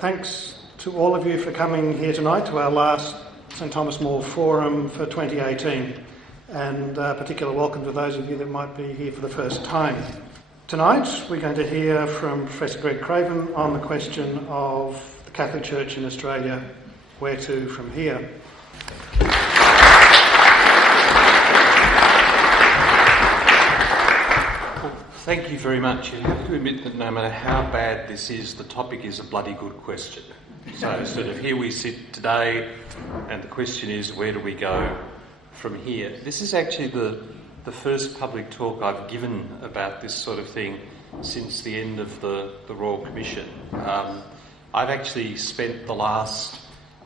thanks to all of you for coming here tonight to our last St Thomas More Forum for 2018, and a particular welcome to those of you that might be here for the first time. Tonight we're going to hear from Professor Greg Craven on the question of the Catholic Church in Australia, where to from here. Thank you very much. You have to admit that no matter how bad this is, the topic is a bloody good question. So sort of here we sit today, and the question is, where do we go from here? This is actually the first public talk I've given about this sort of thing since the end of the Royal Commission. I've actually spent the last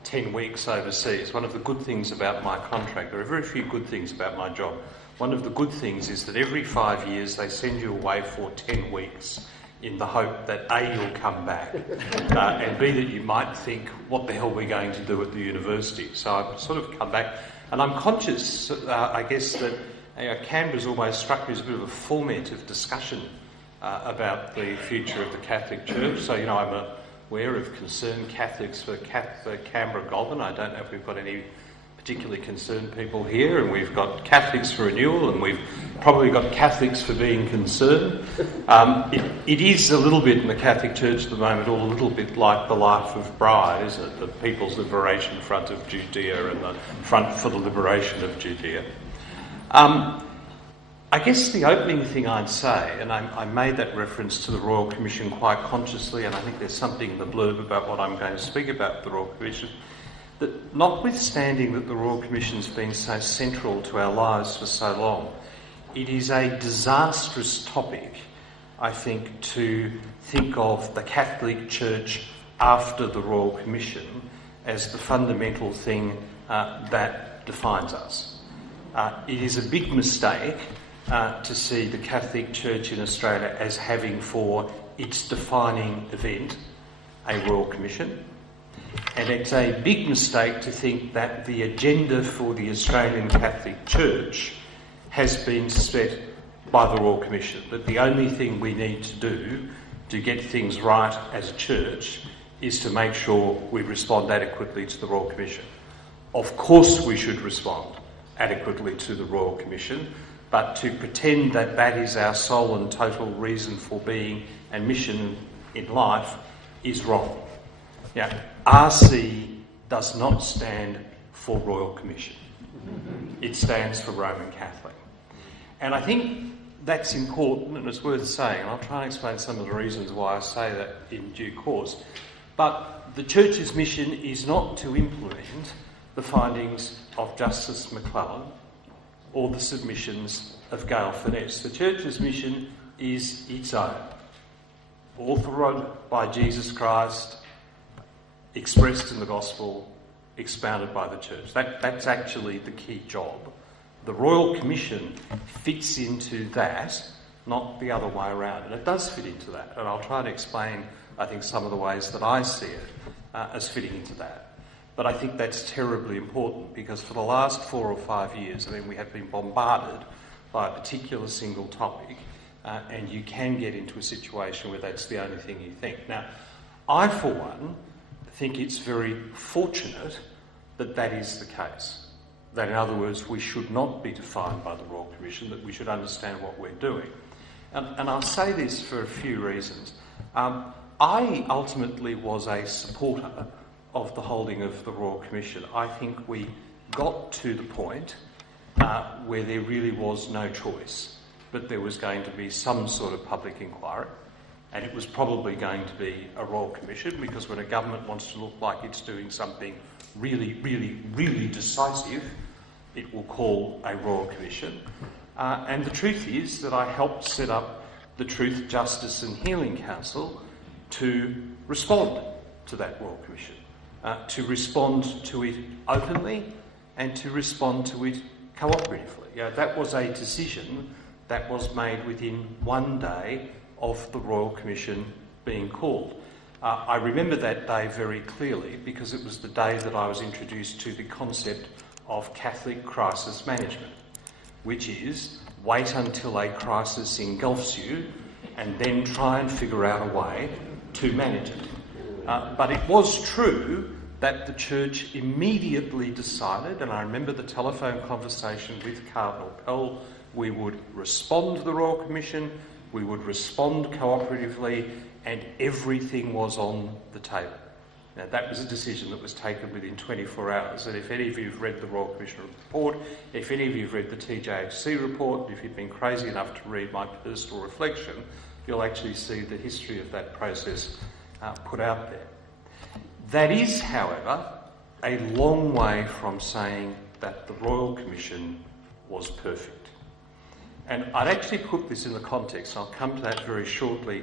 10 weeks overseas. One of the good things about my contract, there are very few good things about my job. One of the good things is that every 5 years they send you away for 10 weeks in the hope that A, you'll come back, and B, that you might think, what the hell are we going to do at the university? So I've sort of come back, and I'm conscious, I guess, that Canberra's always struck me as a bit of a foment of discussion about the future of the Catholic Church. So, I'm aware of concerned Catholics for Canberra Goulburn. I don't know if we've got any particularly concerned people here, and we've got Catholics for renewal, and we've probably got Catholics for being concerned. It is a little bit in the Catholic Church at the moment, all a little bit like the life of Bride, isn't it? The People's Liberation Front of Judea and the Front for the Liberation of Judea. I guess the opening thing I'd say, and I made that reference to the Royal Commission quite consciously, and I think there's something in the blurb about what I'm going to speak about with the Royal Commission, that notwithstanding that the Royal Commission's been so central to our lives for so long, it is a disastrous topic, I think, to think of the Catholic Church after the Royal Commission as the fundamental thing that defines us. It is a big mistake to see the Catholic Church in Australia as having for its defining event a Royal Commission. And it's a big mistake to think that the agenda for the Australian Catholic Church has been set by the Royal Commission, that the only thing we need to do to get things right as a church is to make sure we respond adequately to the Royal Commission. Of course we should respond adequately to the Royal Commission, but to pretend that that is our sole and total reason for being and mission in life is wrong. Now, RC does not stand for Royal Commission. It stands for Roman Catholic. And I think that's important, and it's worth saying, and I'll try and explain some of the reasons why I say that in due course. But the Church's mission is not to implement the findings of Justice McClellan or the submissions of Gail Finesse. The Church's mission is its own, authored by Jesus Christ, expressed in the Gospel, expounded by the Church. That's actually the key job. The Royal Commission fits into that, not the other way around. And it does fit into that. And I'll try and explain, I think, some of the ways that I see it as fitting into that. But I think that's terribly important because for the last 4 or 5 years, we have been bombarded by a particular single topic, and you can get into a situation where that's the only thing you think. Now, I, for one, think it's very fortunate that that is the case. That, in other words, we should not be defined by the Royal Commission, that we should understand what we're doing. And I'll say this for a few reasons. I ultimately was a supporter of the holding of the Royal Commission. I think we got to the point where there really was no choice, but there was going to be some sort of public inquiry. And it was probably going to be a Royal Commission, because when a government wants to look like it's doing something really, really, really decisive, it will call a Royal Commission. And the truth is that I helped set up the Truth, Justice and Healing Council to respond to that Royal Commission, to respond to it openly and to respond to it cooperatively. That was a decision that was made within one day of the Royal Commission being called. I remember that day very clearly because it was the day that I was introduced to the concept of Catholic crisis management, which is wait until a crisis engulfs you and then try and figure out a way to manage it. But it was true that the Church immediately decided, and I remember the telephone conversation with Cardinal Pell, we would respond to the Royal Commission, we would respond cooperatively, and everything was on the table. Now, that was a decision that was taken within 24 hours, and if any of you have read the Royal Commission report, if any of you have read the TJHC report, if you've been crazy enough to read my personal reflection, you'll actually see the history of that process put out there. That is, however, a long way from saying that the Royal Commission was perfect. And I'd actually put this in the context, and I'll come to that very shortly,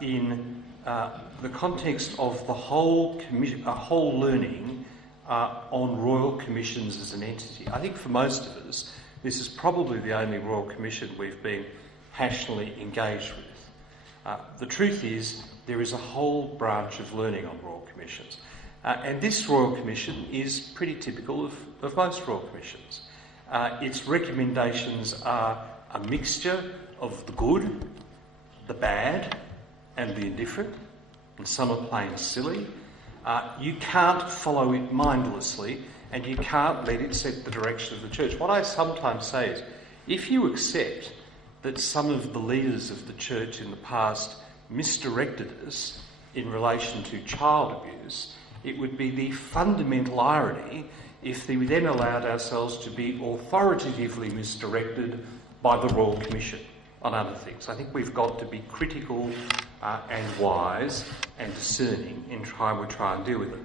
in the context of the whole learning on Royal Commissions as an entity. I think for most of us, this is probably the only Royal Commission we've been passionately engaged with. The truth is, there is a whole branch of learning on Royal Commissions. And this Royal Commission is pretty typical of most Royal Commissions. Its recommendations are a mixture of the good, the bad, and the indifferent, and some are plain silly. You can't follow it mindlessly, and you can't let it set the direction of the Church. What I sometimes say is, if you accept that some of the leaders of the Church in the past misdirected us in relation to child abuse, it would be the fundamental irony if we then allowed ourselves to be authoritatively misdirected by the Royal Commission on other things. I think we've got to be critical and wise and discerning in how we try and deal with it.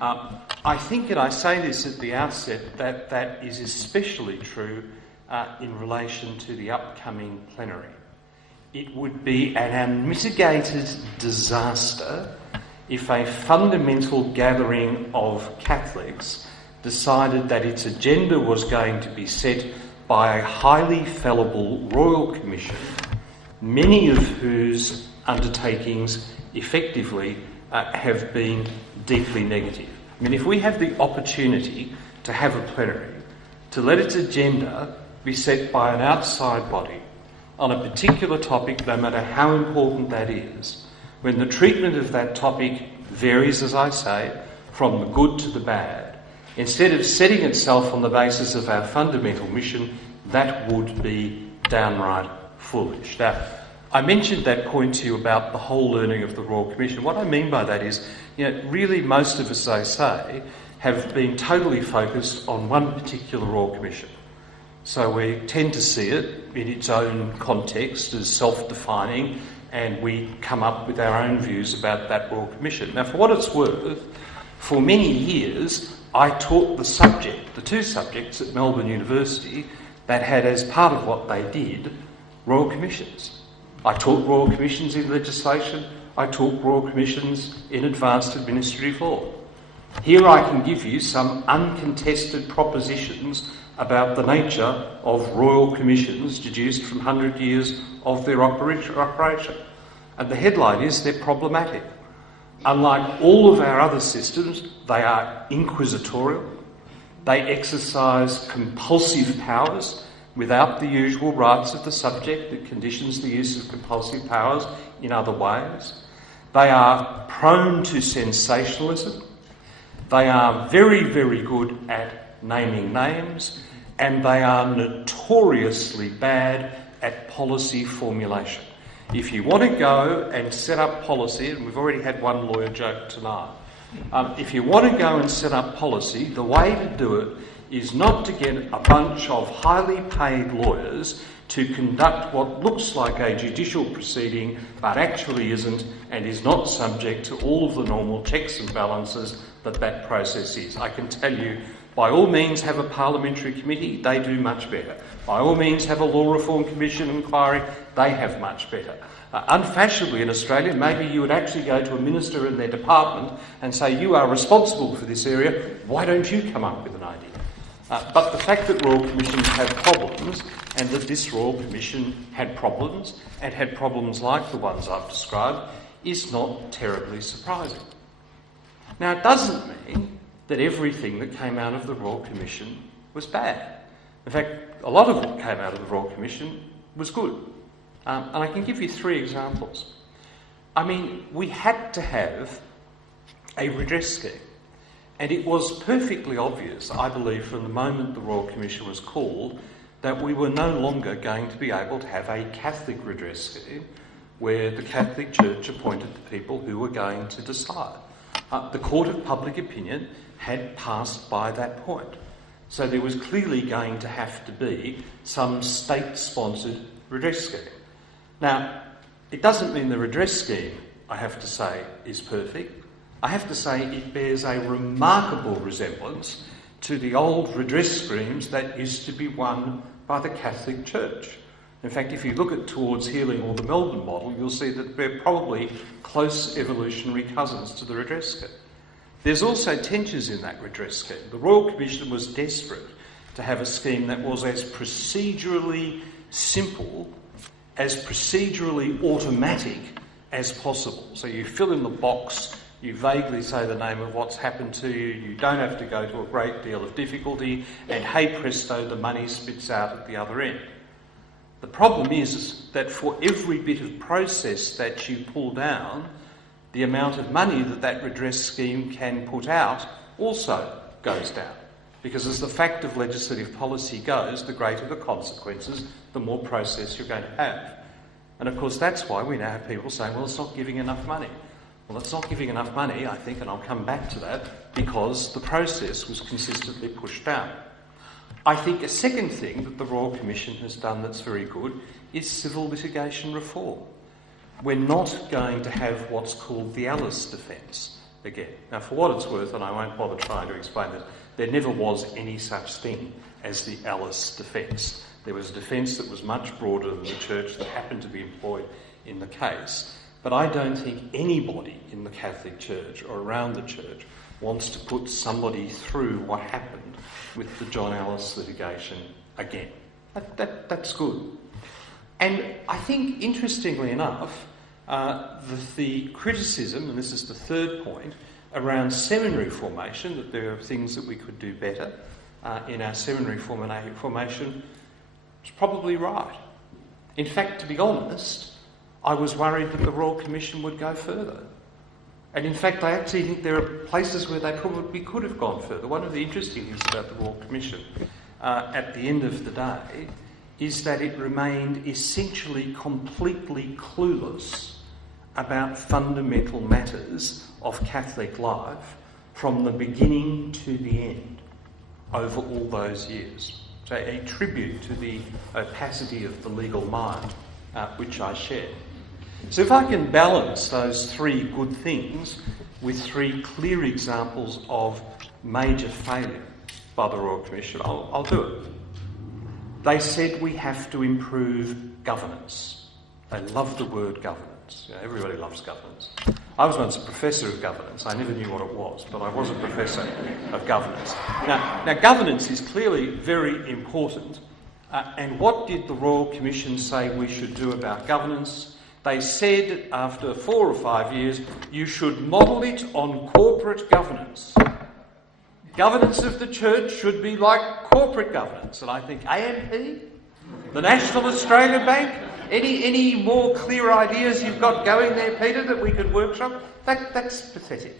I think, and I say this at the outset, that is especially true in relation to the upcoming plenary. It would be an unmitigated disaster if a fundamental gathering of Catholics decided that its agenda was going to be set by a highly fallible Royal Commission, many of whose undertakings effectively have been deeply negative. I mean, if we have the opportunity to have a plenary, to let its agenda be set by an outside body on a particular topic, no matter how important that is, when the treatment of that topic varies, as I say, from the good to the bad, instead of setting itself on the basis of our fundamental mission, that would be downright foolish. Now, I mentioned that point to you about the whole learning of the Royal Commission. What I mean by that is, really most of us, I say, have been totally focused on one particular Royal Commission. So we tend to see it in its own context as self-defining, and we come up with our own views about that Royal Commission. Now, for what it's worth, for many years I taught the two subjects at Melbourne University that had, as part of what they did, Royal Commissions. I taught Royal Commissions in legislation, I taught Royal Commissions in advanced administrative law. Here I can give you some uncontested propositions about the nature of Royal Commissions deduced from 100 years of their operation. And the headline is they're problematic. Unlike all of our other systems, they are inquisitorial. They exercise compulsive powers without the usual rights of the subject that conditions the use of compulsive powers in other ways. They are prone to sensationalism. They are very, very good at naming names, and they are notoriously bad at policy formulation. If you want to go and set up policy, and we've already had one lawyer joke tonight, if you want to go and set up policy, the way to do it is not to get a bunch of highly paid lawyers to conduct what looks like a judicial proceeding but actually isn't, and is not subject to all of the normal checks and balances that process is. I can tell you, by all means have a parliamentary committee, they do much better. By all means have a law reform commission inquiry, they have much better. Unfashionably in Australia, maybe you would actually go to a minister in their department and say, you are responsible for this area, why don't you come up with an idea? But the fact that Royal Commissions have problems, and that this Royal Commission had problems, and had problems like the ones I've described, is not terribly surprising. Now, it doesn't mean that everything that came out of the Royal Commission was bad. In fact, a lot of what came out of the Royal Commission was good. And I can give you 3 examples. I mean, we had to have a redress scheme. And it was perfectly obvious, I believe, from the moment the Royal Commission was called, that we were no longer going to be able to have a Catholic redress scheme where the Catholic Church appointed the people who were going to decide. The Court of Public Opinion had passed by that point. So there was clearly going to have to be some state-sponsored redress scheme. Now, it doesn't mean the redress scheme, I have to say, is perfect. I have to say it bears a remarkable resemblance to the old redress schemes that used to be won by the Catholic Church. In fact, if you look at Towards Healing or the Melbourne model, you'll see that they're probably close evolutionary cousins to the redress scheme. There's also tensions in that redress scheme. The Royal Commission was desperate to have a scheme that was as procedurally simple, as procedurally automatic as possible. So you fill in the box, you vaguely say the name of what's happened to you, you don't have to go to a great deal of difficulty, and hey presto, the money spits out at the other end. The problem is that for every bit of process that you pull down, the amount of money that redress scheme can put out also goes down. Because as the fact of legislative policy goes, the greater the consequences, the more process you're going to have. And of course that's why we now have people saying, well, it's not giving enough money. Well, it's not giving enough money, I think, and I'll come back to that, because the process was consistently pushed down. I think a second thing that the Royal Commission has done that's very good is civil litigation reform. We're not going to have what's called the Alice defence again. Now, for what it's worth, and I won't bother trying to explain this, there never was any such thing as the Alice defence. There was a defence that was much broader than the Church that happened to be employed in the case. But I don't think anybody in the Catholic Church or around the Church wants to put somebody through what happened with the John Alice litigation again. That's good. And I think, interestingly enough, the criticism, and this is the third point, around seminary formation, that there are things that we could do better in our seminary formation, is probably right. In fact, to be honest, I was worried that the Royal Commission would go further. And in fact, I actually think there are places where they probably could have gone further. One of the interesting things about the Royal Commission, at the end of the day, is that it remained essentially completely clueless about fundamental matters of Catholic life from the beginning to the end over all those years. So a tribute to the opacity of the legal mind, which I share. So if I can balance those three good things with three clear examples of major failure by the Royal Commission, I'll do it. They said we have to improve governance. They love the word governance. You know, everybody loves governance. I was once a professor of governance. I never knew what it was, but I was a professor of governance. Now governance is clearly very important. And what did the Royal Commission say we should do about governance? They said, after 4 or 5 years, you should model it on corporate governance. Governance of the Church should be like corporate governance. And I think AMP, the National Australia Bank, any more clear ideas you've got going there, Peter, that we could workshop? That's pathetic.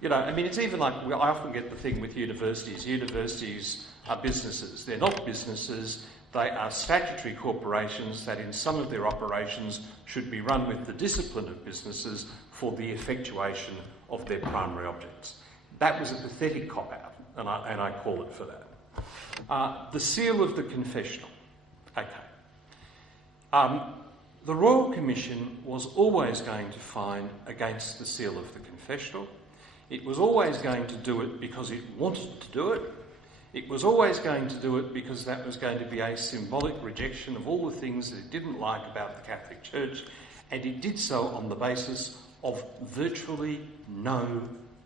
You know, I mean, it's even like, I often get the thing with universities. Universities are businesses. They're not businesses. They are statutory corporations that in some of their operations should be run with the discipline of businesses for the effectuation of their primary objects. That was a pathetic cop-out, and I call it for that. The seal of the confessional. Okay. The Royal Commission was always going to find against the seal of the confessional. It was always going to do it because it wanted to do it. It was always going to do it because that was going to be a symbolic rejection of all the things that it didn't like about the Catholic Church, and it did so on the basis of virtually no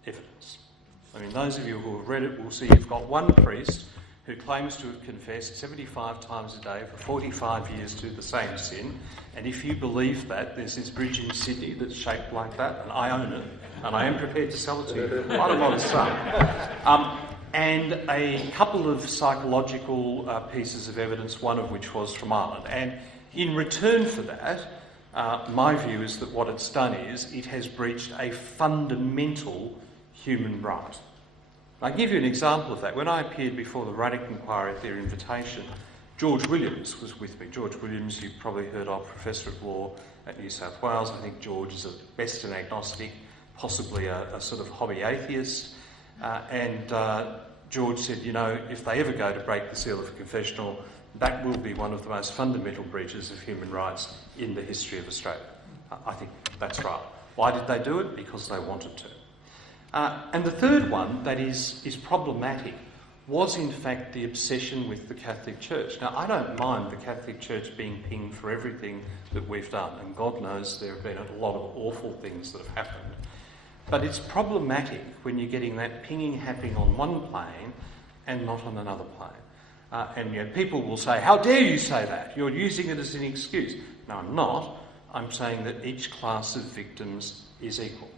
evidence. I mean, those of you who have read it will see you've got one priest who claims to have confessed 75 times a day for 45 years to the same sin, and if you believe that, there's this bridge in Sydney that's shaped like that, and I own it, and I am prepared to sell it to you. Quite a lot of sum. And a couple of psychological pieces of evidence, one of which was from Ireland. And in return for that, my view is that what it's done is it has breached a fundamental human right. I'll give you an example of that. When I appeared before the Ruddock Inquiry at their invitation, George Williams was with me. George Williams, you've probably heard of, Professor of Law at New South Wales. I think George is at best an agnostic, possibly a sort of hobby atheist. George said, you know, if they ever go to break the seal of a confessional, that will be one of the most fundamental breaches of human rights in the history of Australia. I think that's right. Why did they do it? Because they wanted to. And the third one that is problematic was in fact the obsession with the Catholic Church. Now, I don't mind the Catholic Church being pinged for everything that we've done, and God knows there have been a lot of awful things that have happened. But it's problematic when you're getting that pinging happening on one plane and not on another plane. And you know, people will say, how dare you say that? You're using it as an excuse. No, I'm not. I'm saying that each class of victims is equal.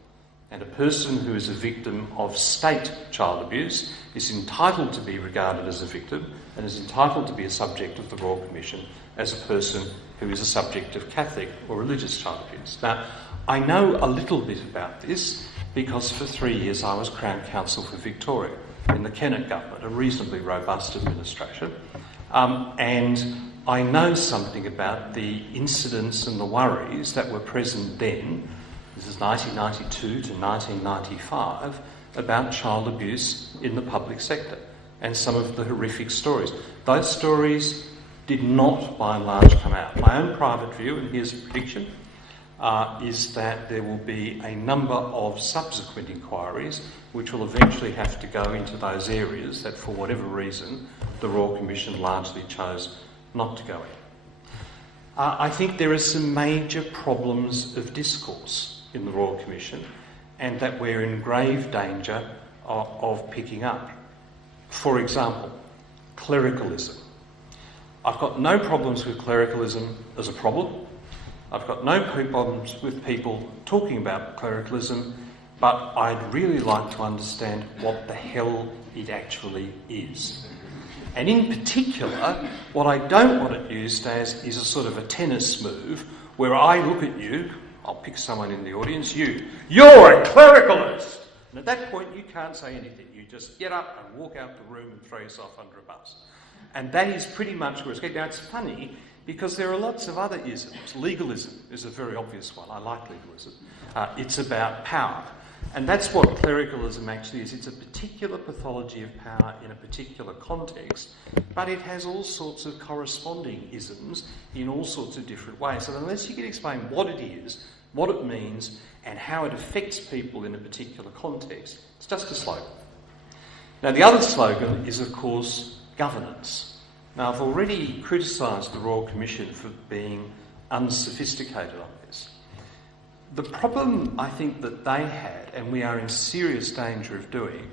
And a person who is a victim of state child abuse is entitled to be regarded as a victim and is entitled to be a subject of the Royal Commission as a person who is a subject of Catholic or religious child abuse. Now, I know a little bit about this because for 3 years I was Crown Counsel for Victoria in the Keynote government, a reasonably robust administration. And I know something about the incidents and the worries that were present then, this is 1992 to 1995, about child abuse in the public sector and some of the horrific stories. Those stories did not, by and large, come out. My own private view, and here's a prediction, is that there will be a number of subsequent inquiries which will eventually have to go into those areas that, for whatever reason, the Royal Commission largely chose not to go in. I think there are some major problems of discourse in the Royal Commission and that we're in grave danger of picking up. For example, clericalism. I've got no problems with clericalism as a problem. I've got no problems with people talking about clericalism, but I'd really like to understand what the hell it actually is. And in particular, what I don't want it used as is a sort of a tennis move where I look at you, I'll pick someone in the audience, you're a clericalist! And at that point, you can't say anything. You just get up and walk out the room and throw yourself under a bus. And that is pretty much where it's going. Now, it's funny because there are lots of other isms. Legalism is a very obvious one. I like legalism. It's about power. And that's what clericalism actually is. It's a particular pathology of power in a particular context, but it has all sorts of corresponding isms in all sorts of different ways. So unless you can explain what it is, what it means, and how it affects people in a particular context, it's just a slogan. Now, the other slogan is, of course, governance. Now, I've already criticised the Royal Commission for being unsophisticated on this. The problem I think that they had, and we are in serious danger of doing,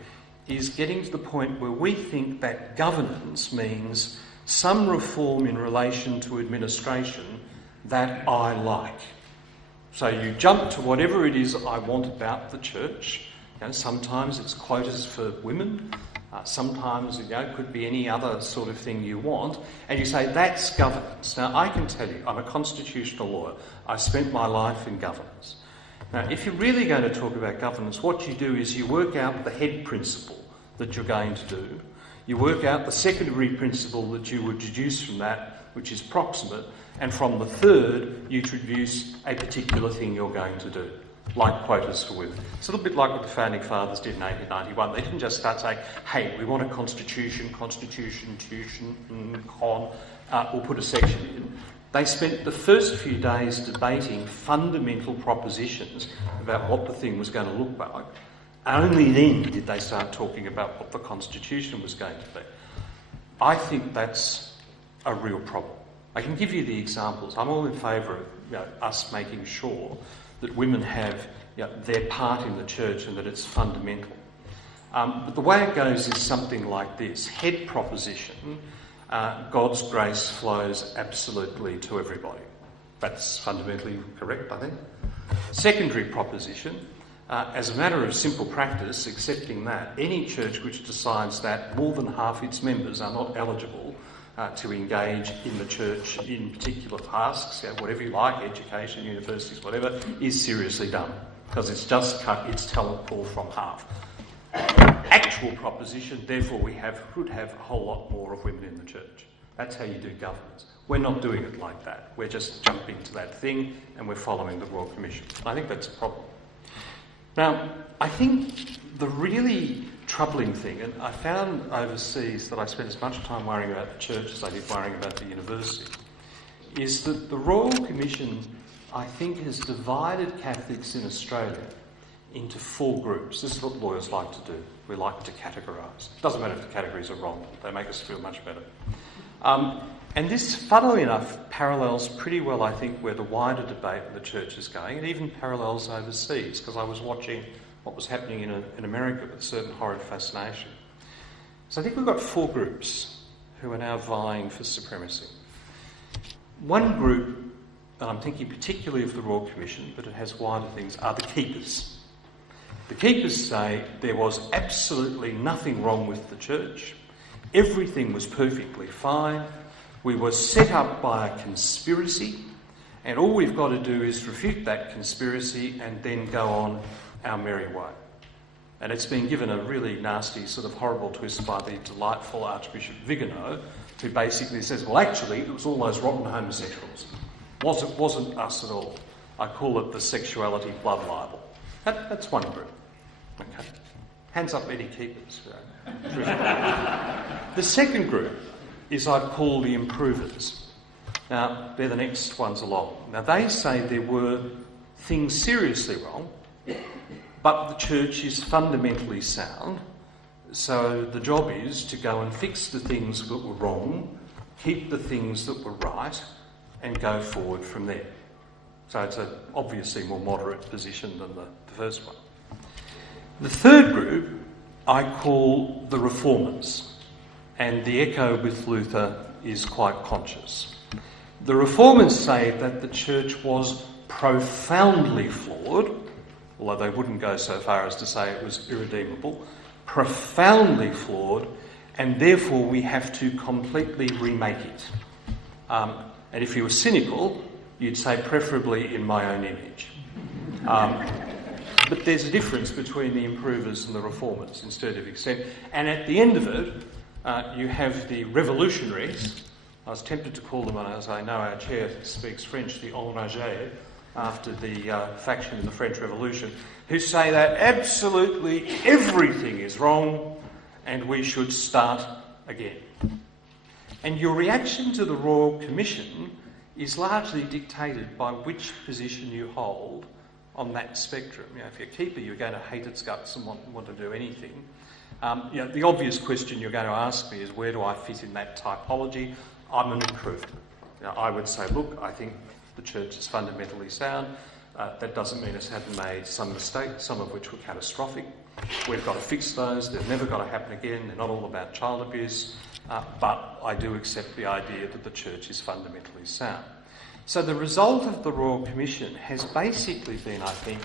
is getting to the point where we think that governance means some reform in relation to administration that I like. So you jump to whatever it is I want about the church. You know, sometimes it's quotas for women. Sometimes it could be any other sort of thing you want, and you say, that's governance. Now, I can tell you, I'm a constitutional lawyer. I spent my life in governance. Now, if you're really going to talk about governance, what you do is you work out the head principle that you're going to do. You work out the secondary principle that you would deduce from that, which is proximate, and from the third, you introduce a particular thing you're going to do, like quotas for women. It's a little bit like what the Founding Fathers did in 1891. They didn't just start saying, hey, we want a constitution, we'll put a section in. They spent the first few days debating fundamental propositions about what the thing was going to look like. Only then did they start talking about what the Constitution was going to be. I think that's a real problem. I can give you the examples. I'm all in favour of us making sure that women have their part in the church and that it's fundamental. But the way it goes is something like this. Head proposition, God's grace flows absolutely to everybody. That's fundamentally correct, I think. Secondary proposition, as a matter of simple practice, accepting that, any church which decides that more than half its members are not eligible to engage in the church in particular tasks, whatever you like, education, universities, whatever, is seriously done. Because it's just cut its talent pool from half. actual proposition, therefore we could have a whole lot more of women in the church. That's how you do governance. We're not doing it like that. We're just jumping to that thing and we're following the Royal Commission. I think that's a problem. Now, I think the really troubling thing, and I found overseas that I spent as much time worrying about the church as I did worrying about the university, is that the Royal Commission, I think, has divided Catholics in Australia into 4 groups. This is what lawyers like to do. We like to categorise. It doesn't matter if the categories are wrong. They make us feel much better. And this, funnily enough, parallels pretty well, I think, where the wider debate in the church is going, and even parallels overseas, because I was watching what was happening in America with a certain horrid fascination. So I think we've got 4 groups who are now vying for supremacy. One group, and I'm thinking particularly of the Royal Commission, but it has wider things, are the keepers. The keepers say there was absolutely nothing wrong with the church. Everything was perfectly fine. We were set up by a conspiracy, and all we've got to do is refute that conspiracy and then go on our merry way. And it's been given a really nasty, sort of horrible twist by the delightful Archbishop Vigano, who basically says, well, actually, it was all those rotten homosexuals. It wasn't us at all. I call it the sexuality blood libel. That's one group. Okay. Hands up any keepers. The second group is I'd call the improvers. Now, they're the next ones along. Now, they say there were things seriously wrong, but the church is fundamentally sound, so the job is to go and fix the things that were wrong, keep the things that were right, and go forward from there. So it's an obviously more moderate position than the first one. The third group I call the reformers, and the echo with Luther is quite conscious. The reformers say that the church was profoundly flawed, although they wouldn't go so far as to say it was irredeemable, profoundly flawed, and therefore we have to completely remake it. And if you were cynical, you'd say preferably in my own image. But there's a difference between the improvers and the reformers instead of extent. And at the end of it, you have the revolutionaries. I was tempted to call them, as I know our chair speaks French, the enragés, after the faction in the French Revolution, who say that absolutely everything is wrong and we should start again. And your reaction to the Royal Commission is largely dictated by which position you hold on that spectrum. You know, if you're a keeper, you're going to hate its guts and want to do anything. The obvious question you're going to ask me is, where do I fit in that typology? I'm an improver. I would say, look, I think the church is fundamentally sound. That doesn't mean it hasn't made some mistakes, some of which were catastrophic. We've got to fix those. They've never got to happen again. They're not all about child abuse. But I do accept the idea that the church is fundamentally sound. So the result of the Royal Commission has basically been, I think,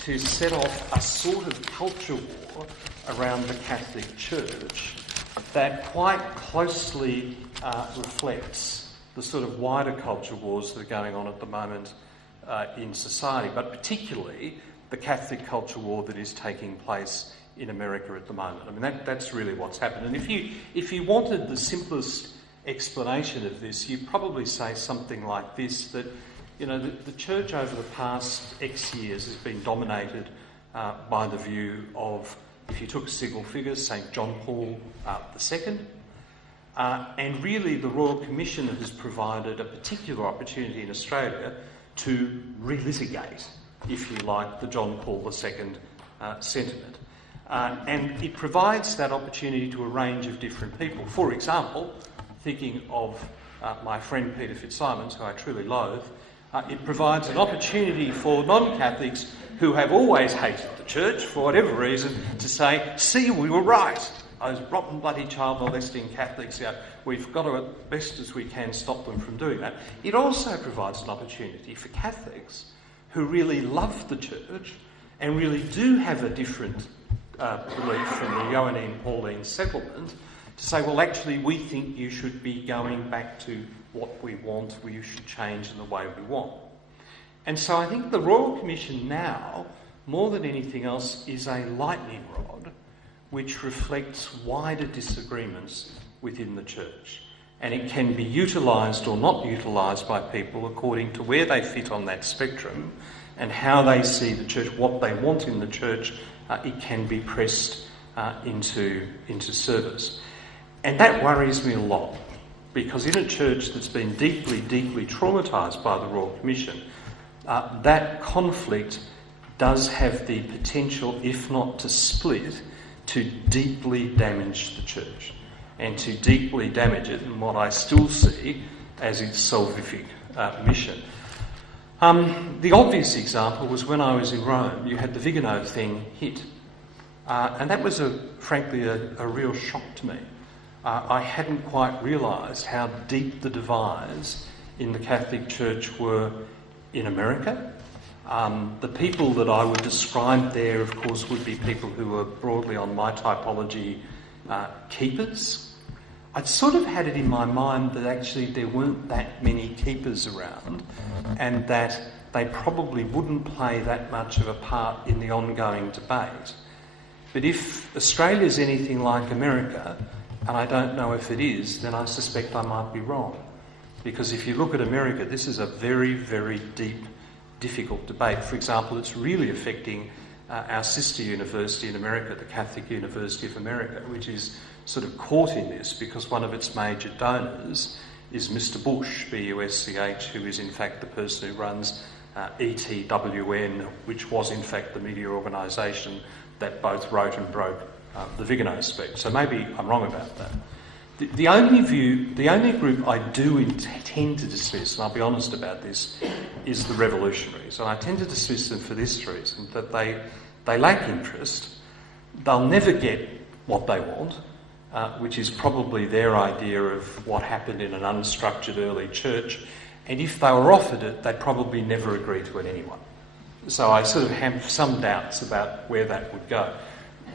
to set off a sort of culture war around the Catholic Church that quite closely reflects the sort of wider culture wars that are going on at the moment in society, but particularly the Catholic culture war that is taking place in America at the moment. I mean, that's really what's happened. And if you wanted the simplest explanation of this, you'd probably say something like this, that, you know, the church over the past X years has been dominated by the view of, if you took a single figure, St. John Paul II, and really the Royal Commission has provided a particular opportunity in Australia to relitigate, if you like, the John Paul II sentiment. And it provides that opportunity to a range of different people. For example, thinking of my friend Peter Fitzsimons, who I truly loathe, it provides an opportunity for non-Catholics who have always hated the church, for whatever reason, to say, see, we were right. Those rotten, bloody, child-molesting Catholics, we've got to, as best as we can, stop them from doing that. It also provides an opportunity for Catholics who really love the church and really do have a different belief from the Johannine Pauline settlement to say, well, actually, we think you should be going back to what we want, you should change in the way we want. And so I think the Royal Commission now, more than anything else, is a lightning rod which reflects wider disagreements within the church. And it can be utilised or not utilised by people according to where they fit on that spectrum and how they see the church, what they want in the church. It can be pressed into service. And that worries me a lot, because in a church that's been deeply, deeply traumatised by the Royal Commission, that conflict does have the potential, if not to split, to deeply damage the church and to deeply damage it in what I still see as its salvific mission. The obvious example was when I was in Rome. You had the Vigano thing hit, and that was frankly a real shock to me. I hadn't quite realised how deep the divides in the Catholic Church were in America. The people that I would describe there, of course, would be people who were broadly on my typology, keepers. I'd sort of had it in my mind that actually there weren't that many keepers around, and that they probably wouldn't play that much of a part in the ongoing debate. But if Australia's anything like America, and I don't know if it is, then I suspect I might be wrong. Because if you look at America, this is a very, very deep, difficult debate. For example, it's really affecting our sister university in America, the Catholic University of America, which is sort of caught in this because one of its major donors is Mr. Bush, B-U-S-C-H, who is in fact the person who runs ETWN, which was in fact the media organisation that both wrote and broke the Vigano speech. So maybe I'm wrong about that. The only group I do tend to dismiss, and I'll be honest about this, is the revolutionaries. And I tend to dismiss them for this reason, that they lack interest, they'll never get what they want, which is probably their idea of what happened in an unstructured early church, and if they were offered it, they'd probably never agree to it anyway. So I sort of have some doubts about where that would go.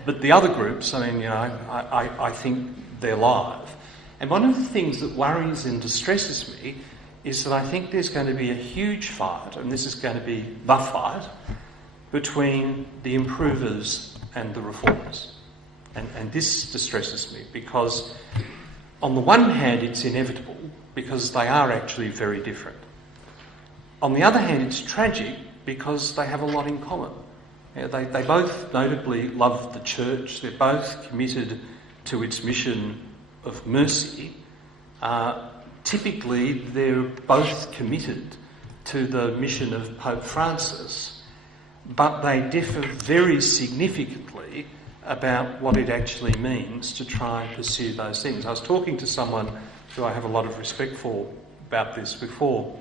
But the other groups, I mean, I think they're live. And one of the things that worries and distresses me is that I think there's going to be a huge fight, and this is going to be the fight, between the improvers and the reformers. And this distresses me because, on the one hand, it's inevitable because they are actually very different. On the other hand, it's tragic because they have a lot in common. They both notably love the church. They're both committed to its mission of mercy. Typically, they're both committed to the mission of Pope Francis, but they differ very significantly about what it actually means to try and pursue those things. I was talking to someone who I have a lot of respect for about this before,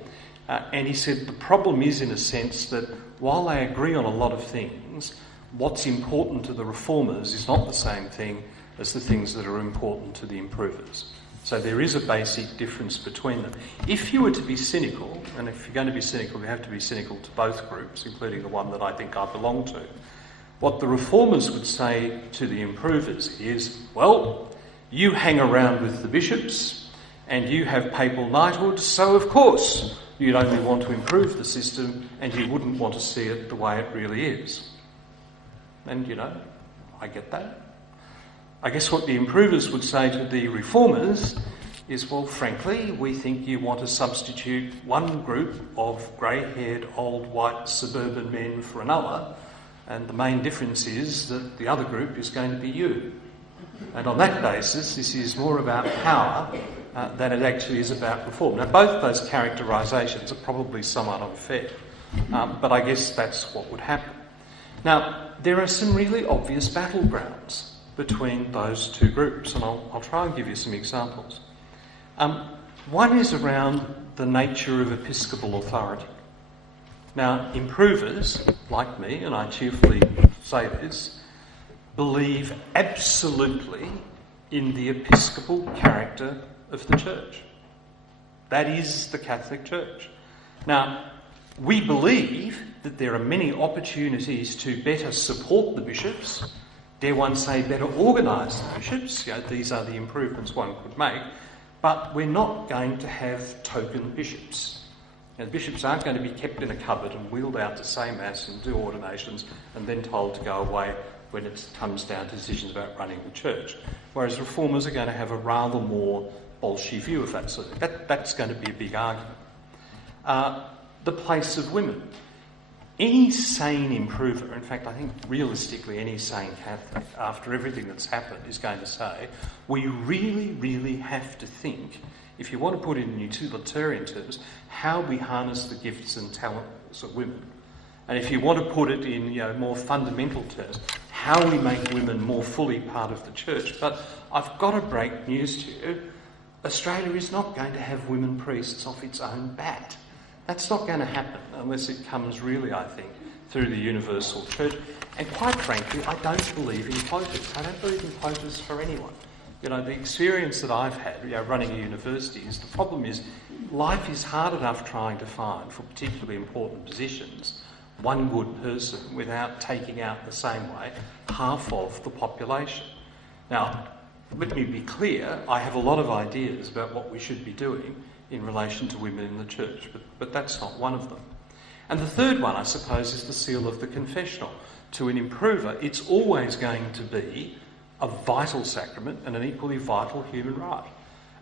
and he said the problem is, in a sense, that while they agree on a lot of things, what's important to the reformers is not the same thing as the things that are important to the improvers. So there is a basic difference between them. If you were to be cynical, and if you're going to be cynical, you have to be cynical to both groups, including the one that I think I belong to, what the reformers would say to the improvers is, well, you hang around with the bishops and you have papal knighthood, so of course you'd only want to improve the system and you wouldn't want to see it the way it really is. And, I get that. I guess what the improvers would say to the reformers is, well, frankly, we think you want to substitute one group of grey-haired, old, white, suburban men for another, and the main difference is that the other group is going to be you. And on that basis, this is more about power than it actually is about reform. Now, both those characterisations are probably somewhat unfair, but I guess that's what would happen. Now, there are some really obvious battlegrounds between those two groups, and I'll try and give you some examples. One is around the nature of episcopal authority. Now, improvers, like me, and I cheerfully say this, believe absolutely in the episcopal character of the church. That is the Catholic Church. Now, we believe that there are many opportunities to better support the bishops, dare one say better organise the bishops. These are the improvements one could make, but we're not going to have token bishops. The bishops aren't going to be kept in a cupboard and wheeled out to say Mass and do ordinations and then told to go away when it comes down to decisions about running the church, whereas reformers are going to have a rather more Bolshevik view of that. So that's going to be a big argument. The place of women. Any sane improver, in fact I think realistically any sane Catholic, after everything that's happened, is going to say we really, really have to think, if you want to put it in utilitarian terms, how we harness the gifts and talents of women. And if you want to put it in more fundamental terms, how we make women more fully part of the church. But I've got to break news to you. Australia is not going to have women priests off its own bat. That's not going to happen unless it comes really, I think, through the universal church. And quite frankly, I don't believe in quotas. I don't believe in quotas for anyone. The experience that I've had running a university is the problem is life is hard enough trying to find, for particularly important positions, one good person without taking out the same way half of the population. Now, let me be clear, I have a lot of ideas about what we should be doing in relation to women in the church, but that's not one of them. And the third one, I suppose, is the seal of the confessional. To an improver, it's always going to be a vital sacrament and an equally vital human right.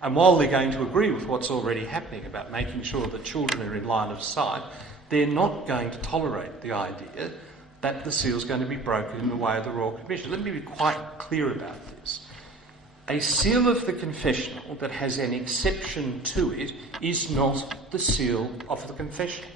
And while they're going to agree with what's already happening about making sure that children are in line of sight, they're not going to tolerate the idea that the seal's going to be broken in the way of the Royal Commission. Let me be quite clear about this. A seal of the confessional that has an exception to it is not the seal of the confessional.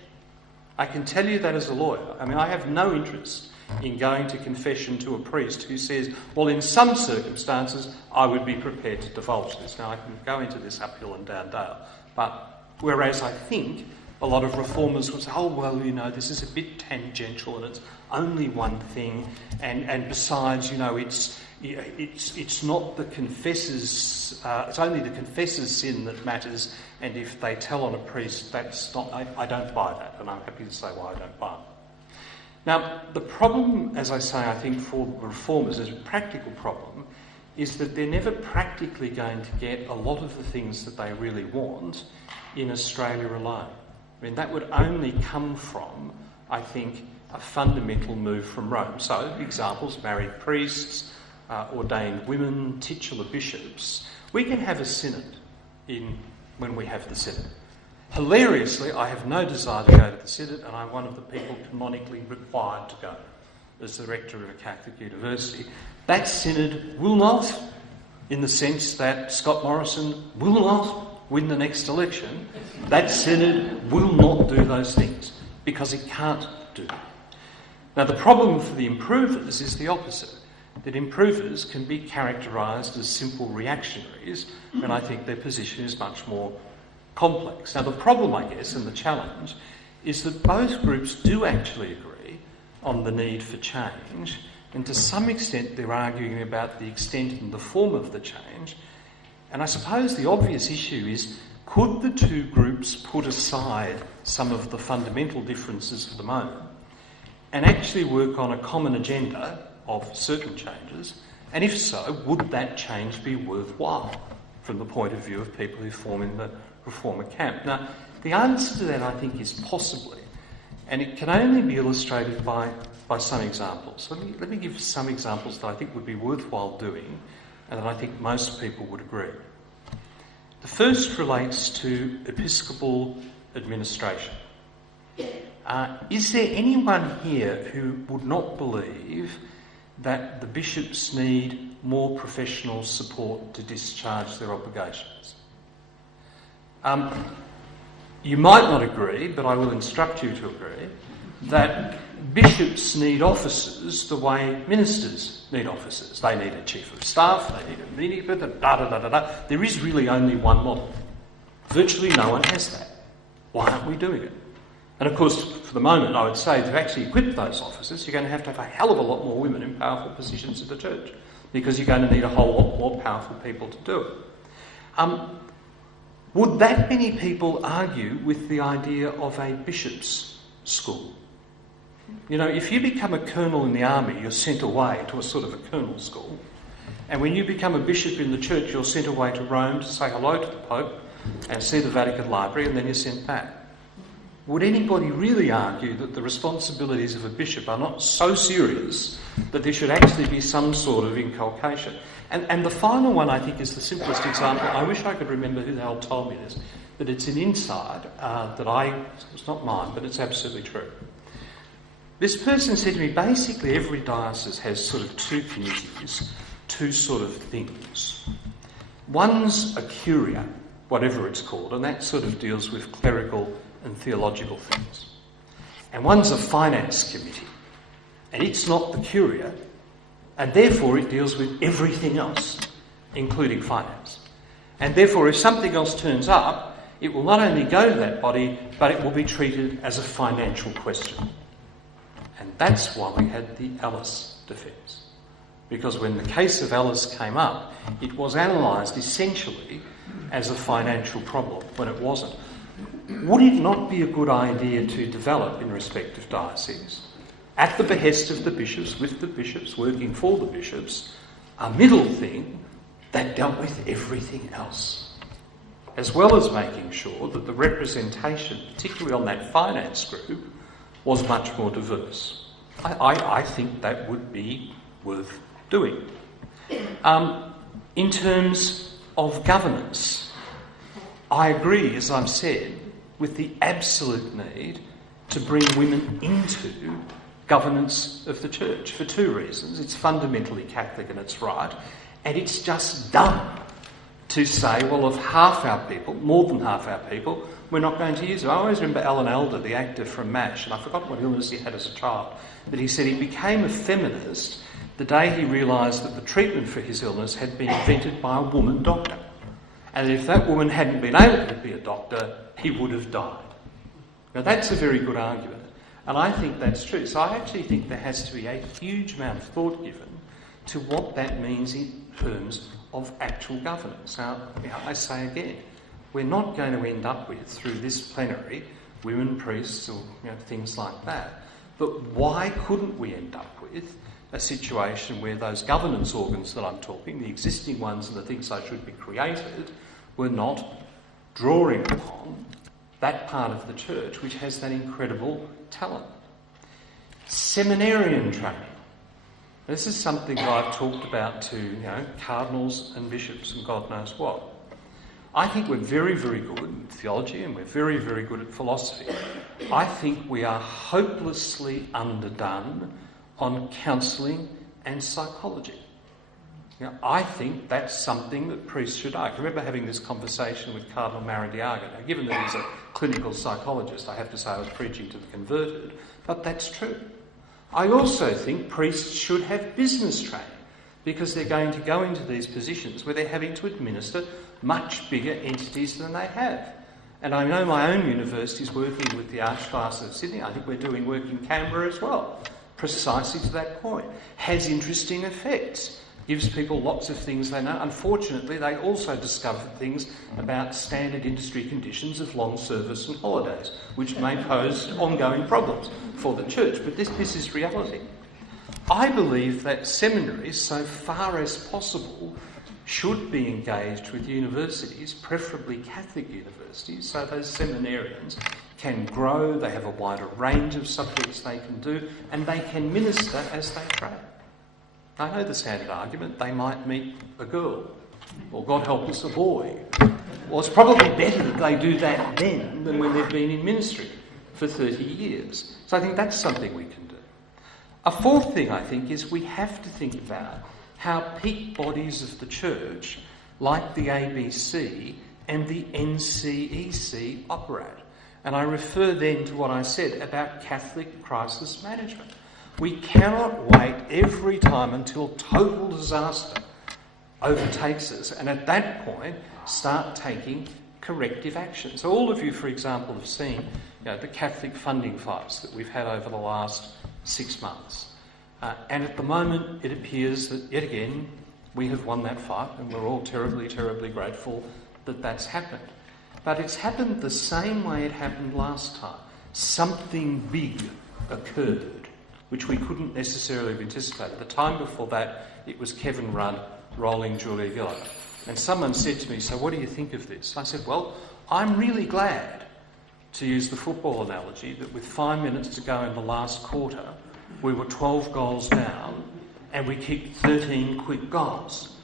I can tell you that as a lawyer. I mean, I have no interest in going to confession to a priest who says, well, in some circumstances, I would be prepared to divulge this. Now, I can go into this uphill and down dale, but whereas I think a lot of reformers would say, oh, well, this is a bit tangential and it's only one thing, and besides, it's not the confessor's, it's only the confessor's sin that matters, and if they tell on a priest, that's not, I don't buy that, and I'm happy to say why I don't buy it. Now, the problem, as I say, I think for reformers is a practical problem, is that they're never practically going to get a lot of the things that they really want in Australia alone. I mean, that would only come from, I think, a fundamental move from Rome. So, examples, married priests, ordained women, titular bishops. We can have a synod when we have the synod. Hilariously, I have no desire to go to the synod, and I'm one of the people canonically required to go as the rector of a Catholic university. That synod will not, in the sense that Scott Morrison will not win the next election, that synod will not do those things because it can't do them. Now, the problem for the improvers is the opposite, that improvers can be characterised as simple reactionaries, and I think their position is much more complex. Now, the problem, I guess, and the challenge is that both groups do actually agree on the need for change, and to some extent they're arguing about the extent and the form of the change. And I suppose the obvious issue is, could the two groups put aside some of the fundamental differences for the moment and actually work on a common agenda of certain changes? And if so, would that change be worthwhile from the point of view of people who form in the reformer camp? Now, the answer to that, I think, is possibly, and it can only be illustrated by some examples. Let me give some examples that I think would be worthwhile doing and that I think most people would agree. The first relates to episcopal administration. Is there anyone here who would not believe that the bishops need more professional support to discharge their obligations? You might not agree, but I will instruct you to agree, that bishops need officers the way ministers need officers. They need a chief of staff, they need a minister, da-da-da-da-da. There is really only one model. Virtually no one has that. Why aren't we doing it? And of course, for the moment, I would say to actually equip those officers, you're going to have a hell of a lot more women in powerful positions in the church, because you're going to need a whole lot more powerful people to do it. Would that many people argue with the idea of a bishop's school? If you become a colonel in the army, you're sent away to a sort of a colonel school. And when you become a bishop in the church, you're sent away to Rome to say hello to the Pope and see the Vatican Library, and then you're sent back. would anybody really argue that the responsibilities of a bishop are not so serious that there should actually be some sort of inculcation? And the final one, I think, is the simplest example. I wish I could remember who the hell told me this, but it's an insight it's not mine, but it's absolutely true. This person said to me, basically every diocese has sort of two committees, two sort of things. One's a curia, whatever it's called, and that sort of deals with clerical and theological things. And one's a finance committee, and it's not the curia, and therefore it deals with everything else, including finance. And therefore, if something else turns up, it will not only go to that body, but it will be treated as a financial question. And that's why we had the Alice defence. Because when the case of Alice came up, it was analysed essentially as a financial problem, when it wasn't. Would it not be a good idea to develop, in respect of dioceses, at the behest of the bishops, with the bishops, working for the bishops, a middle thing that dealt with everything else, as well as making sure that the representation, particularly on that finance group, was much more diverse? I think that would be worth doing. In terms of governance, I agree, as I've said, with the absolute need to bring women into governance of the church for two reasons. It's fundamentally Catholic and it's right, and it's just dumb to say, well, of half our people, more than half our people, we're not going to use it. I always remember Alan Alda, the actor from MASH, and I forgot what illness he had as a child, but he said he became a feminist the day he realised that the treatment for his illness had been invented by a woman doctor. And if that woman hadn't been able to be a doctor, he would have died. Now, that's a very good argument. And I think that's true. So I actually think there has to be a huge amount of thought given to what that means in terms of actual governance. Now, I say again, we're not going to end up with, through this plenary, women priests or things like that. But why couldn't we end up with a situation where those governance organs that I'm talking, the existing ones and the things that should be created, were not drawing upon that part of the church which has that incredible talent? Seminarian training. This is something that I've talked about to cardinals and bishops and God knows what. I think we're very, very good in theology and we're very, very good at philosophy. I think we are hopelessly underdone on counselling and psychology. I think that's something that priests should know. I can remember having this conversation with Cardinal Maradiaga. Now, given that he's a clinical psychologist, I have to say I was preaching to the converted, but that's true. I also think priests should have business training because they're going to go into these positions where they're having to administer much bigger entities than they have. And I know my own university is working with the Archdiocese of Sydney. I think we're doing work in Canberra as well, precisely to that point. Has interesting effects. Gives people lots of things they know. Unfortunately, they also discovered things about standard industry conditions of long service and holidays, which may pose ongoing problems for the church. But this is reality. I believe that seminaries, so far as possible, should be engaged with universities, preferably Catholic universities, so those seminarians can grow, they have a wider range of subjects they can do, and they can minister as they train. I know the standard argument, they might meet a girl, or God help us, a boy. Well, it's probably better that they do that then than when they've been in ministry for 30 years. So I think that's something we can do. A fourth thing, I think, is we have to think about how peak bodies of the church, like the ABC and the NCEC, operate. And I refer then to what I said about Catholic crisis management. We cannot wait every time until total disaster overtakes us and at that point start taking corrective action. So all of you, for example, have seen the Catholic funding fights that we've had over the last 6 months. And at the moment it appears that yet again we have won that fight and we're all terribly, terribly grateful that that's happened. But it's happened the same way it happened last time. Something big occurred which we couldn't necessarily have anticipated. The time before that, it was Kevin Rudd rolling Julia Gillard. And someone said to me, so what do you think of this? I said, well, I'm really glad to use the football analogy, that with 5 minutes to go in the last quarter, we were 12 goals down and we kicked 13 quick goals.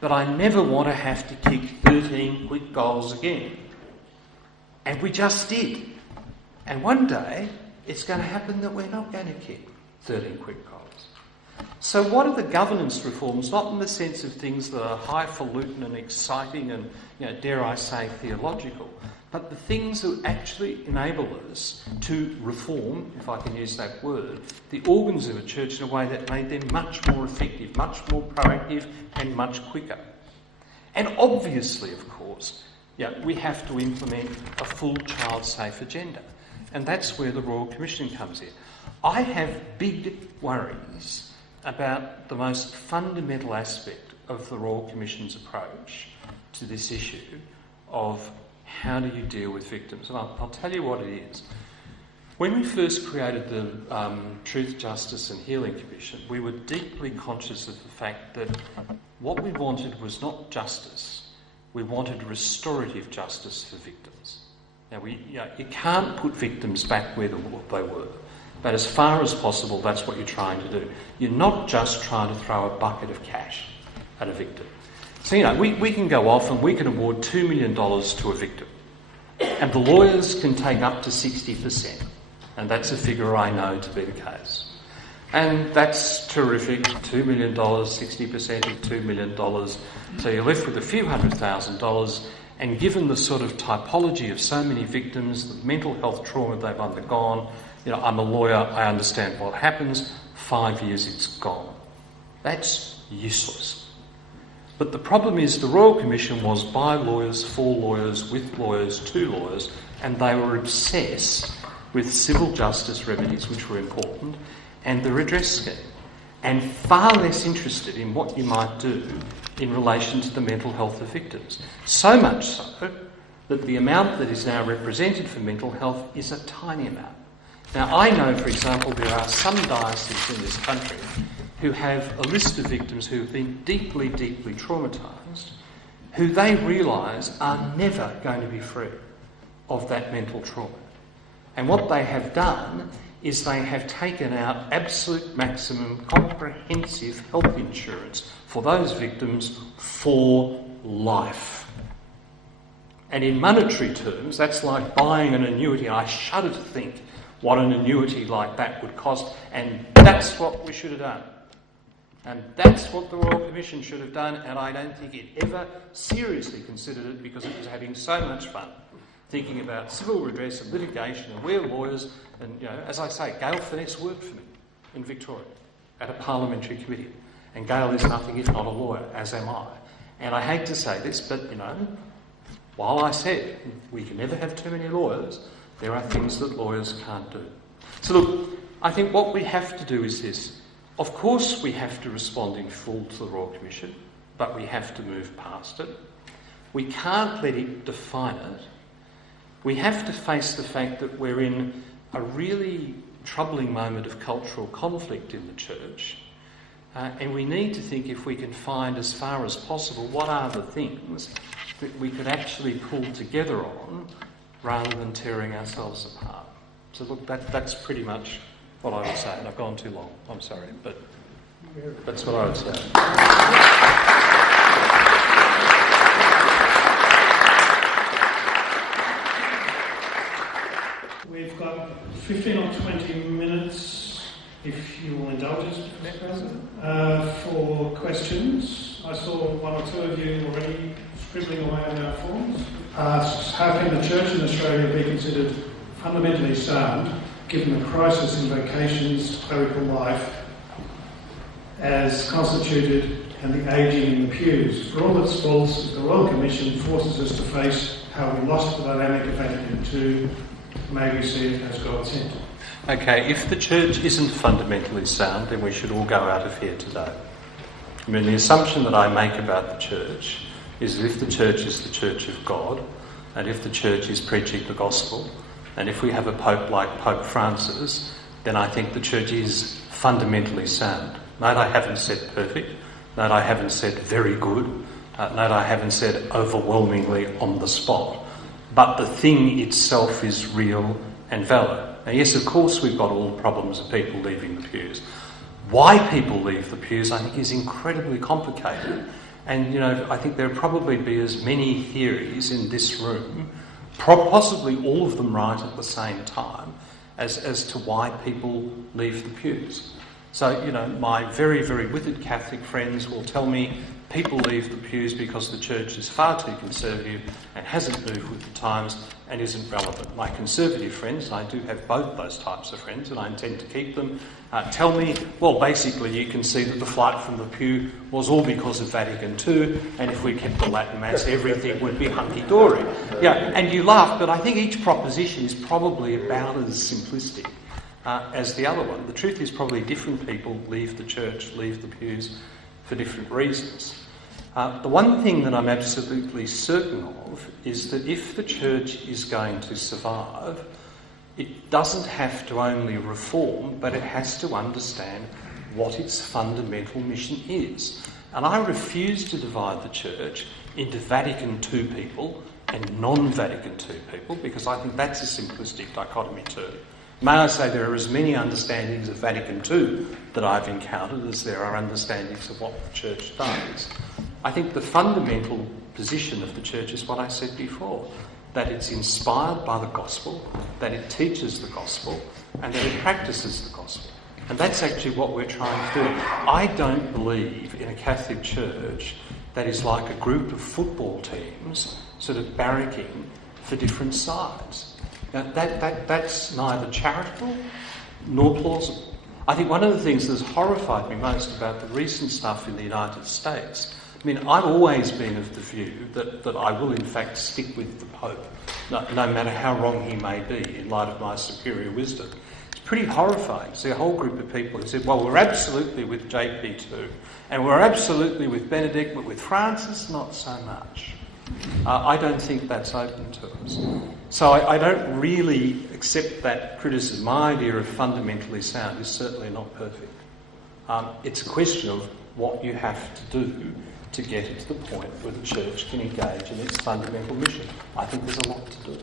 But I never want to have to kick 13 quick goals again. And we just did. And one day, it's going to happen that we're not going to kick 13 quick goals. So what are the governance reforms, not in the sense of things that are highfalutin and exciting and, dare I say, theological, but the things that actually enable us to reform, if I can use that word, the organs of a church in a way that made them much more effective, much more proactive and much quicker. And obviously, of course, we have to implement a full child-safe agenda. And that's where the Royal Commission comes in. I have big worries about the most fundamental aspect of the Royal Commission's approach to this issue of how do you deal with victims. And I'll tell you what it is. When we first created the Truth, Justice and Healing Commission, we were deeply conscious of the fact that what we wanted was not justice. We wanted restorative justice for victims. Now, you can't put victims back where they were, but as far as possible, that's what you're trying to do. You're not just trying to throw a bucket of cash at a victim. So, we can go off and we can award $2 million to a victim, and the lawyers can take up to 60%, and that's a figure I know to be the case. And that's terrific, $2 million, 60% of $2 million. So you're left with a few $100,000, and given the sort of typology of so many victims, the mental health trauma they've undergone, I'm a lawyer, I understand what happens, 5 years it's gone. That's useless. But the problem is the Royal Commission was by lawyers, for lawyers, with lawyers, to lawyers, and they were obsessed with civil justice remedies, which were important, and the redress scheme, and far less interested in what you might do in relation to the mental health of victims. So much so that the amount that is now represented for mental health is a tiny amount. Now, I know, for example, there are some dioceses in this country who have a list of victims who have been deeply, deeply traumatised, who they realise are never going to be free of that mental trauma. And what they have done is they have taken out absolute maximum comprehensive health insurance for those victims for life. And in monetary terms, that's like buying an annuity. And I shudder to think what an annuity like that would cost, and that's what we should have done. And that's what the Royal Commission should have done, and I don't think it ever seriously considered it because it was having so much fun thinking about civil redress and litigation, and we're lawyers, and, as I say, Gail Finesse worked for me in Victoria at a parliamentary committee, and Gail is nothing if not a lawyer, as am I. And I hate to say this, but, while I said we can never have too many lawyers, there are things that lawyers can't do. So look, I think what we have to do is this. Of course we have to respond in full to the Royal Commission, but we have to move past it. We can't let it define it. We have to face the fact that we're in a really troubling moment of cultural conflict in the church, and we need to think if we can find, as far as possible, what are the things that we could actually pull together on rather than tearing ourselves apart. So look, that's pretty much what I would say, and I've gone too long, I'm sorry, but that's what I would say. We've got 15 or 20 minutes, if you will indulge us, Mr. President, for questions. I saw one or two of you already scribbling away on our forms. Asks, how can the Church in Australia be considered fundamentally sound given the crisis in vocations, clerical life as constituted and the ageing in the pews? For all its faults, the Royal Commission forces us to face how we lost the dynamic of Vatican II. May we see it as God sent. Okay, if the Church isn't fundamentally sound, then we should all go out of here today. I mean, the assumption that I make about the Church is that if the Church is the Church of God, and if the Church is preaching the gospel, and if we have a Pope like Pope Francis, then I think the Church is fundamentally sound. Note I haven't said perfect. Note I haven't said very good. Note I haven't said overwhelmingly on the spot. but the thing itself is real and valid. Now, yes, of course, we've got all the problems of people leaving the pews. Why people leave the pews, I think, is incredibly complicated. And, I think there'll probably be as many theories in this room, possibly all of them right at the same time, as to why people leave the pews. So, my very, very withered Catholic friends will tell me people leave the pews because the church is far too conservative and hasn't moved with the times and isn't relevant. My conservative friends, and I do have both those types of friends and I intend to keep them, tell me, well, basically you can see that the flight from the pew was all because of Vatican II, and if we kept the Latin Mass, everything would be hunky-dory. Yeah, and you laugh, but I think each proposition is probably about as simplistic as the other one. The truth is probably different people leave the church, leave the pews for different reasons. The one thing that I'm absolutely certain of is that if the church is going to survive, it doesn't have to only reform, but it has to understand what its fundamental mission is. And I refuse to divide the church into Vatican II people and non-Vatican II people, because I think that's a simplistic dichotomy too. May I say there are as many understandings of Vatican II that I've encountered as there are understandings of what the church does. I think the fundamental position of the church is what I said before, that it's inspired by the gospel, that it teaches the gospel, and that it practices the gospel. And that's actually what we're trying to do. I don't believe in a Catholic church that is like a group of football teams sort of barracking for different sides. Now, that's neither charitable nor plausible. I think one of the things that's horrified me most about the recent stuff in the United States, I mean, I've always been of the view that I will in fact stick with the Pope, no matter how wrong he may be in light of my superior wisdom. It's pretty horrifying to see a whole group of people who said, well, we're absolutely with JP2 and we're absolutely with Benedict, but with Francis, not so much. I don't think that's open to us. So I don't really accept that criticism. My idea of fundamentally sound is certainly not perfect. It's a question of what you have to do to get it to the point where the church can engage in its fundamental mission. I think there's a lot to do.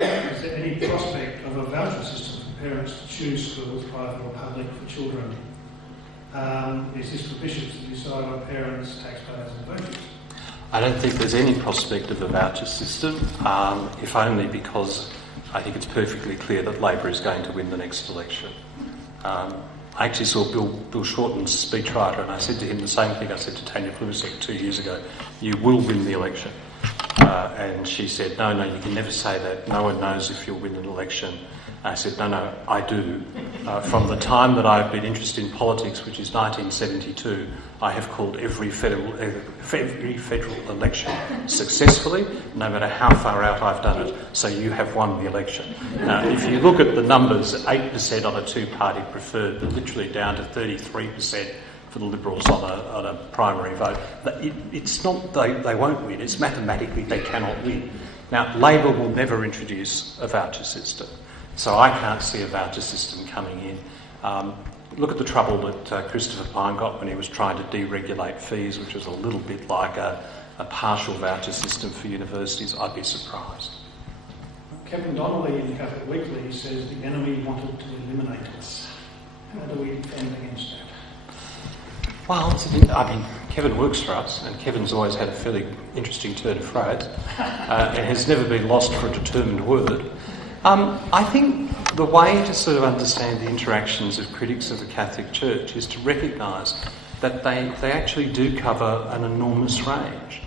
Is there any prospect of a voucher system for parents to choose schools, private or public, for children? Is this for bishops to decide on parents, taxpayers and voters? I don't think there's any prospect of a voucher system, if only because I think it's perfectly clear that Labor is going to win the next election. I actually saw Bill Shorten's speechwriter, and I said to him the same thing I said to Tanya Plibersek 2 years ago: you will win the election. And she said, no, you can never say that. No one knows if you'll win an election. I said, no, I do. From the time that I've been interested in politics, which is 1972, I have called every federal election successfully, no matter how far out I've done it, so you have won the election. Now, if you look at the numbers, 8% on a two-party preferred, but literally down to 33% for the Liberals on a primary vote. It's not they won't win, it's mathematically they cannot win. Now, Labor will never introduce a voucher system, so I can't see a voucher system coming in. Look at the trouble that Christopher Pyne got when he was trying to deregulate fees, which was a little bit like a partial voucher system for universities. I'd be surprised. Kevin Donnelly in Catholic Weekly says the enemy wanted to eliminate us. How do we defend against that? Well, Kevin works for us, and Kevin's always had a fairly interesting turn of phrase, and has never been lost for a determined word. I think the way to sort of understand the interactions of critics of the Catholic Church is to recognise that they actually do cover an enormous range.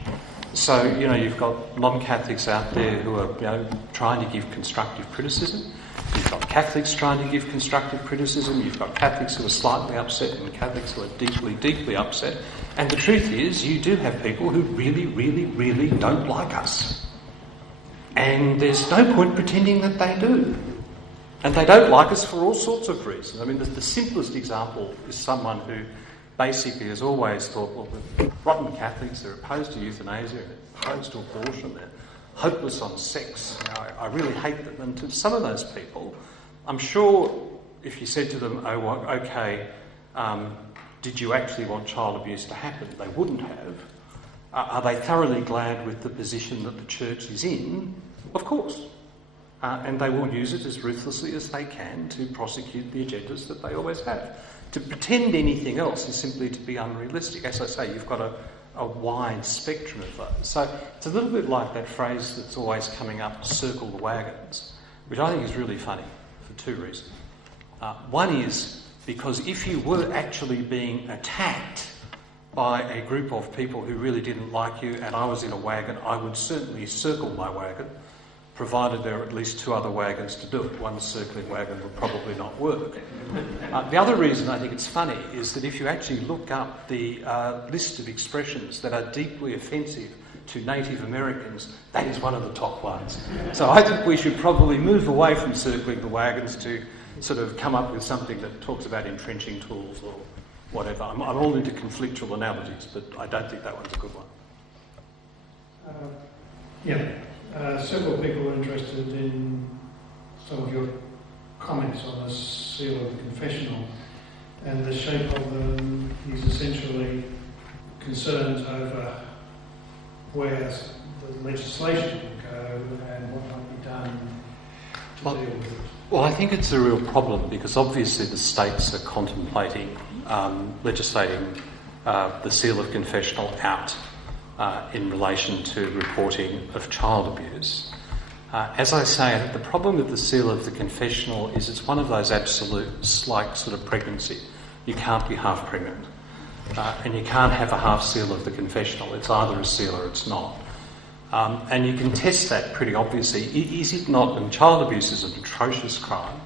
So, you've got non-Catholics out there who are, trying to give constructive criticism. You've got Catholics trying to give constructive criticism. You've got Catholics who are slightly upset and Catholics who are deeply, deeply upset. And the truth is, you do have people who really, really, really don't like us. And there's no point pretending that they do. And they don't like us for all sorts of reasons. I mean, the simplest example is someone who basically has always thought, well, the rotten Catholics, they're opposed to euthanasia, they're opposed to abortion, they're hopeless on sex. I really hate them. And to some of those people, I'm sure if you said to them, did you actually want child abuse to happen? They wouldn't have. Are they thoroughly glad with the position that the church is in? Of course. And they will use it as ruthlessly as they can to prosecute the agendas that they always have. To pretend anything else is simply to be unrealistic. As I say, you've got a wide spectrum of those. So it's a little bit like that phrase that's always coming up, circle the wagons, which I think is really funny for two reasons. One is because if you were actually being attacked by a group of people who really didn't like you and I was in a wagon, I would certainly circle my wagon, provided there are at least two other wagons to do it. One circling wagon would probably not work. The other reason I think it's funny is that if you actually look up the list of expressions that are deeply offensive to Native Americans, that is one of the top ones. So I think we should probably move away from circling the wagons to sort of come up with something that talks about entrenching tools or whatever. I'm all into conflictual analogies, but I don't think that one's a good one. Several people are interested in some of your comments on the seal of the confessional, and the shape of them is essentially concerns over where the legislation will go and what might be done to deal with it. Well, I think it's a real problem because obviously the states are contemplating legislating the seal of confessional out in relation to reporting of child abuse. As I say, the problem with the seal of the confessional is it's one of those absolutes, like sort of pregnancy. You can't be half pregnant, and you can't have a half seal of the confessional. It's either a seal or it's not. And you can test that pretty obviously. Is it not? And child abuse is an atrocious crime.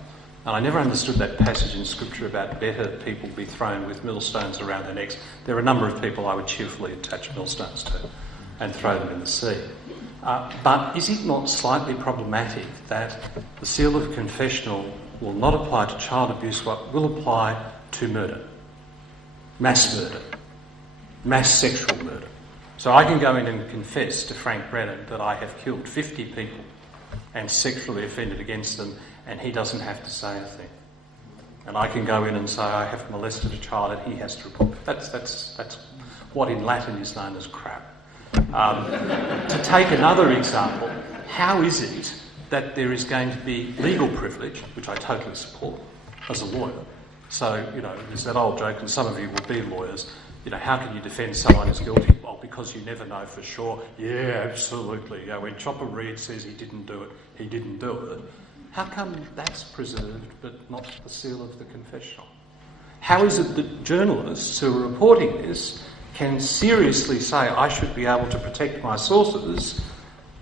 And I never understood that passage in Scripture about better people be thrown with millstones around their necks. There are a number of people I would cheerfully attach millstones to and throw them in the sea. But is it not slightly problematic that the seal of confessional will not apply to child abuse, but will apply to murder? Mass murder. Mass sexual murder. So I can go in and confess to Frank Brennan that I have killed 50 people and sexually offended against them, and he doesn't have to say a thing. And I can go in and say I have molested a child and he has to report it. That's what in Latin is known as crap. To take another example, how is it that there is going to be legal privilege, which I totally support as a lawyer? So, there's that old joke, and some of you will be lawyers, how can you defend someone who's guilty? Well, because you never know for sure. Yeah, absolutely. When Chopper Read says he didn't do it, he didn't do it. How come that's preserved but not the seal of the confessional? How is it that journalists who are reporting this can seriously say I should be able to protect my sources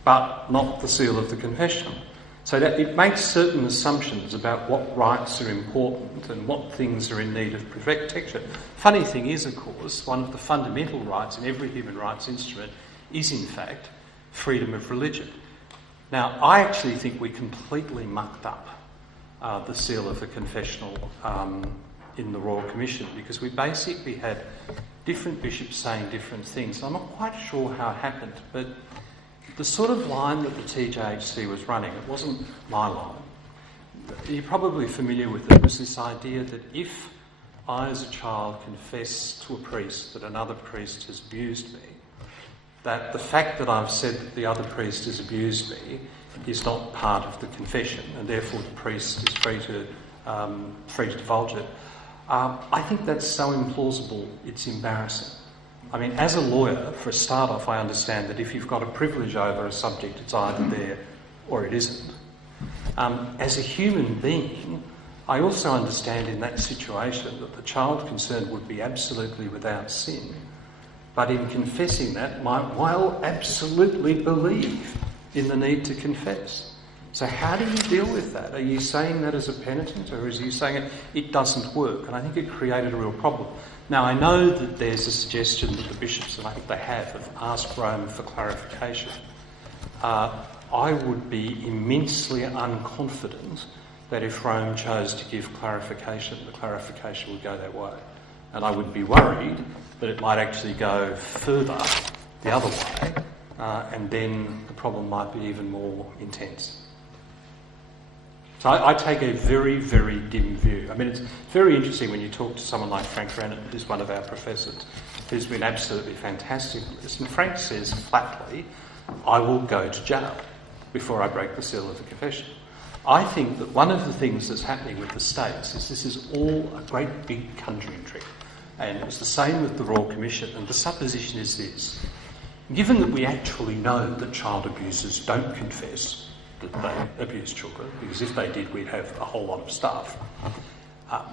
but not the seal of the confessional? So that it makes certain assumptions about what rights are important and what things are in need of protection. Funny thing is, of course, one of the fundamental rights in every human rights instrument is, in fact, freedom of religion. Now, I actually think we completely mucked up the seal of the confessional in the Royal Commission because we basically had different bishops saying different things. I'm not quite sure how it happened, but the sort of line that the TJHC was running, it wasn't my line. You're probably familiar with it. It was this idea that if I as a child confess to a priest that another priest has abused me, that the fact that I've said that the other priest has abused me is not part of the confession, and therefore the priest is free to divulge it. I think that's so implausible, it's embarrassing. I mean, as a lawyer, for a start off, I understand that if you've got a privilege over a subject, it's either there or it isn't. As a human being, I also understand in that situation that the child concerned would be absolutely without sin, but in confessing that might well absolutely believe in the need to confess. So how do you deal with that? Are you saying that as a penitent, or is you saying it doesn't work? And I think it created a real problem. Now, I know that there's a suggestion that the bishops, and I think they have asked Rome for clarification. I would be immensely unconfident that if Rome chose to give clarification, the clarification would go that way. And I would be worried that it might actually go further the other way, and then the problem might be even more intense. So I take a very, very dim view. I mean, it's very interesting when you talk to someone like Frank Brennan, who's one of our professors, who's been absolutely fantastic with this. And Frank says flatly, I will go to jail. before I break the seal of the confession. I think that one of the things that's happening with the states is this is all a great big conjuring trick. And it was the same with the Royal Commission. And the supposition is this. Given that we actually know that child abusers don't confess that they abuse children, because if they did, we'd have a whole lot of stuff,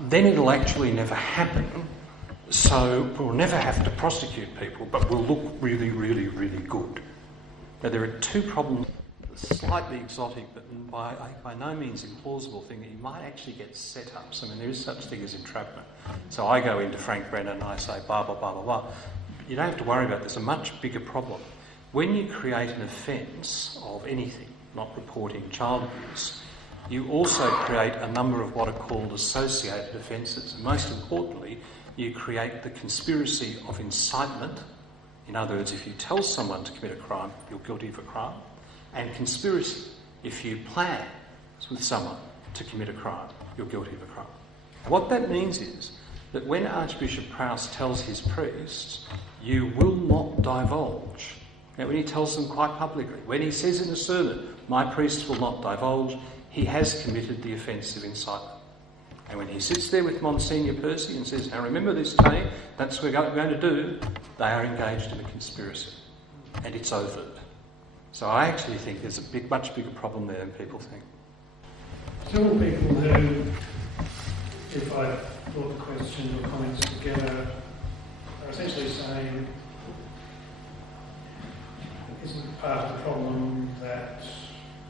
then it'll actually never happen. So we'll never have to prosecute people, but we'll look really, really, really good. Now, there are two problems. Slightly exotic, but by no means implausible thing that you might actually get set-ups. I mean, there is such thing as entrapment. So I go into Frank Brennan and I say, blah, blah, blah, blah, blah. You don't have to worry about this. There's a much bigger problem. When you create an offence of anything, not reporting child abuse, you also create a number of what are called associated offences. And most importantly, you create the conspiracy of incitement. In other words, if you tell someone to commit a crime, you're guilty of a crime. And conspiracy, if you plan with someone to commit a crime, you're guilty of a crime. What that means is that when Archbishop Prowse tells his priests, you will not divulge. Now, when he tells them quite publicly, when he says in a sermon, my priests will not divulge, he has committed the offence of incitement. And when he sits there with Monsignor Percy and says, now remember this, Tony, that's what we're going to do, they are engaged in a conspiracy. And it's overt. So I actually think there's a much bigger problem there than people think. Several people who, if I brought the questions or comments together, are essentially saying, isn't part of the problem that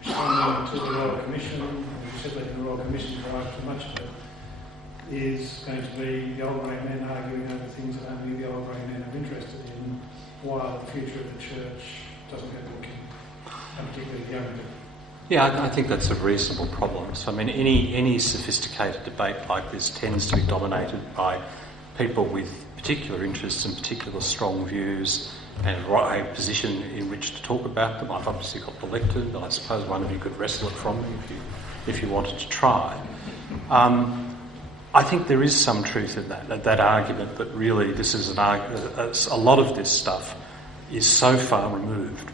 responding to the Royal Commission, and you said that the Royal Commission drives too much of it, is going to be the old grey men arguing over things that only the old grey men are interested in, while the future of the church doesn't get looking. Particularly young people. Yeah, I think that's a reasonable problem. So, I mean, any sophisticated debate like this tends to be dominated by people with particular interests and particular strong views and a position in which to talk about them. I've obviously got elected, but I suppose one of you could wrestle it from me if you wanted to try. I think there is some truth in that argument that really this is a lot of this stuff is so far removed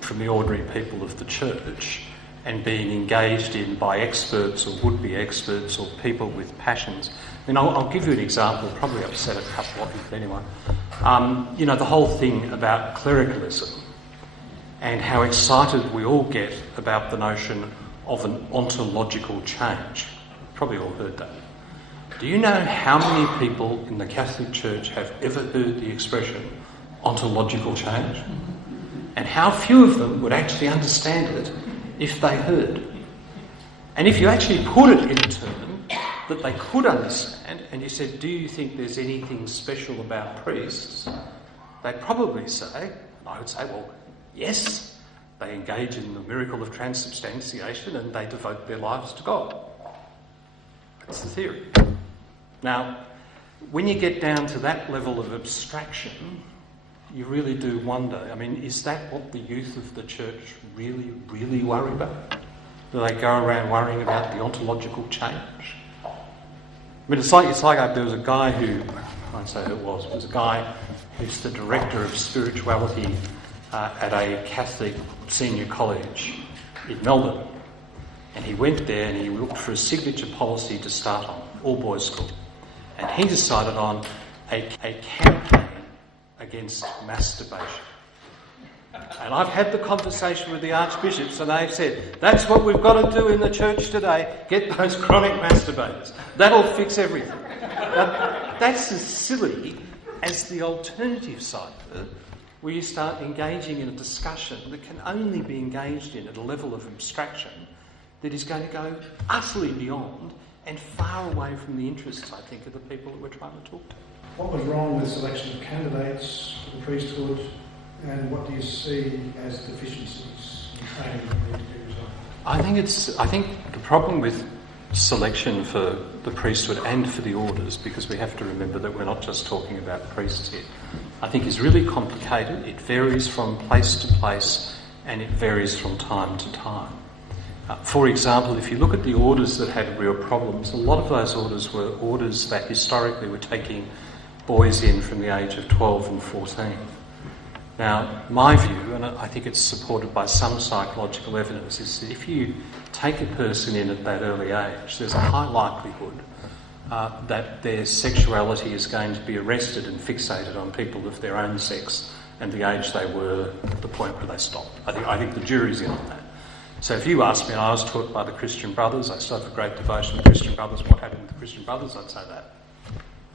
from the ordinary people of the church and being engaged in by experts or would-be experts or people with passions. I mean, I'll give you an example, probably upset a couple of you, but anyway. You know, the whole thing about clericalism and how excited we all get about the notion of an ontological change. Probably all heard that. Do you know how many people in the Catholic Church have ever heard the expression ontological change? And how few of them would actually understand it if they heard. And if you actually put it in a term that they could understand, and you said, do you think there's anything special about priests? They'd probably say, and I would say, well, yes, they engage in the miracle of transubstantiation and they devote their lives to God. That's the theory. Now, when you get down to that level of abstraction, you really do wonder. I mean, is that what the youth of the church really, really worry about? Do they go around worrying about the ontological change? I mean, it's like there was a guy who, I won't say who it was a guy who's the director of spirituality at a Catholic senior college in Melbourne. And he went there and he looked for a signature policy to start on, all boys school. And he decided on a campaign against masturbation. And I've had the conversation with the archbishops and they've said, that's what we've got to do in the church today, get those chronic masturbators. That'll fix everything. Now, that's as silly as the alternative side of it, where you start engaging in a discussion that can only be engaged in at a level of abstraction that is going to go utterly beyond and far away from the interests, I think, of the people that we're trying to talk to. What was wrong with selection of candidates for the priesthood, and what do you see as deficiencies in training that need to be resolved? I think the problem with selection for the priesthood and for the orders, because we have to remember that we're not just talking about priests here, I think is really complicated. It varies from place to place and it varies from time to time. For example, if you look at the orders that had real problems, a lot of those orders were orders that historically were taking boys in from the age of 12 and 14. Now, my view, and I think it's supported by some psychological evidence, is that if you take a person in at that early age, there's a high likelihood that their sexuality is going to be arrested and fixated on people of their own sex and the age they were at the point where they stopped. I think the jury's in on that. So if you ask me, and I was taught by the Christian Brothers, I still have a great devotion to the Christian Brothers, what happened with the Christian Brothers, I'd say that.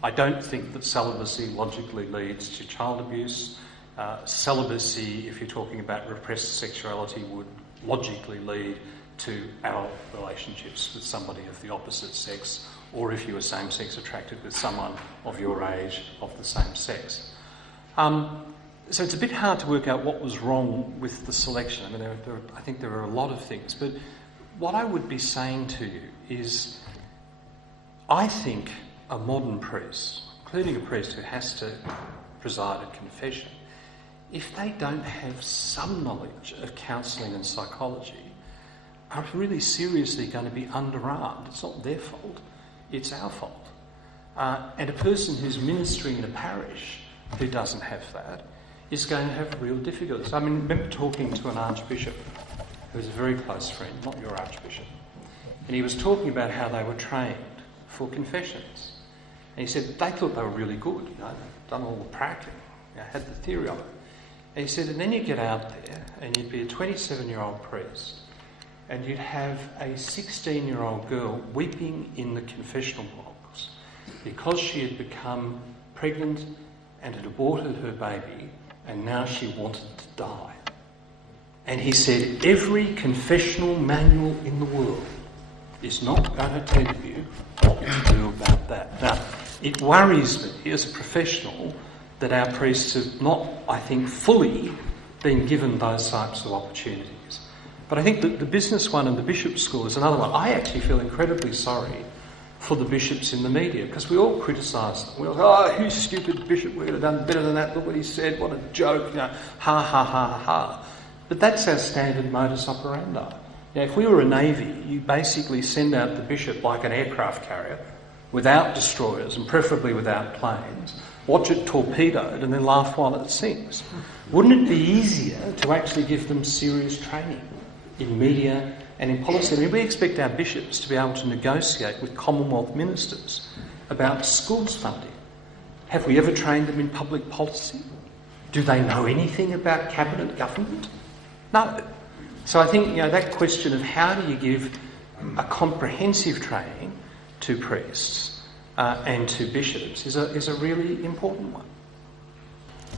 I don't think that celibacy logically leads to child abuse. Celibacy, if you're talking about repressed sexuality, would logically lead to adult relationships with somebody of the opposite sex, or if you were same-sex attracted with someone of your age of the same sex. So it's a bit hard to work out what was wrong with the selection. I mean, I think there are a lot of things, but what I would be saying to you is I think a modern priest, including a priest who has to preside at confession, if they don't have some knowledge of counselling and psychology, are really seriously going to be underarmed. It's not their fault, it's our fault. And a person who's ministering in a parish who doesn't have that is going to have real difficulties. I mean, remember talking to an archbishop who was a very close friend, not your archbishop, and he was talking about how they were trained for confessions. And he said they thought they were really good, they'd done all the practicing, had the theory of it. And he said, and then you get out there and you'd be a 27-year-old priest and you'd have a 16-year-old girl weeping in the confessional box because she had become pregnant and had aborted her baby and now she wanted to die. And he said, every confessional manual in the world is not going to tell you what to do about that. Now, it worries me as a professional that our priests have not, I think, fully been given those types of opportunities. But I think that the business one and the bishop's school is another one. I actually feel incredibly sorry for the bishops in the media because we all criticise them. We all go, who's stupid bishop? We could have done better than that. Look what he said. What a joke. Ha, ha, ha, ha. But that's our standard modus operandi. If we were a navy, you basically send out the bishop like an aircraft carrier without destroyers and preferably without planes, watch it torpedoed and then laugh while it sinks. Wouldn't it be easier to actually give them serious training in media and in policy? I mean, we expect our bishops to be able to negotiate with Commonwealth ministers about schools funding. Have we ever trained them in public policy? Do they know anything about cabinet government? No. So I think that question of how do you give a comprehensive training to priests and to bishops is a really important one.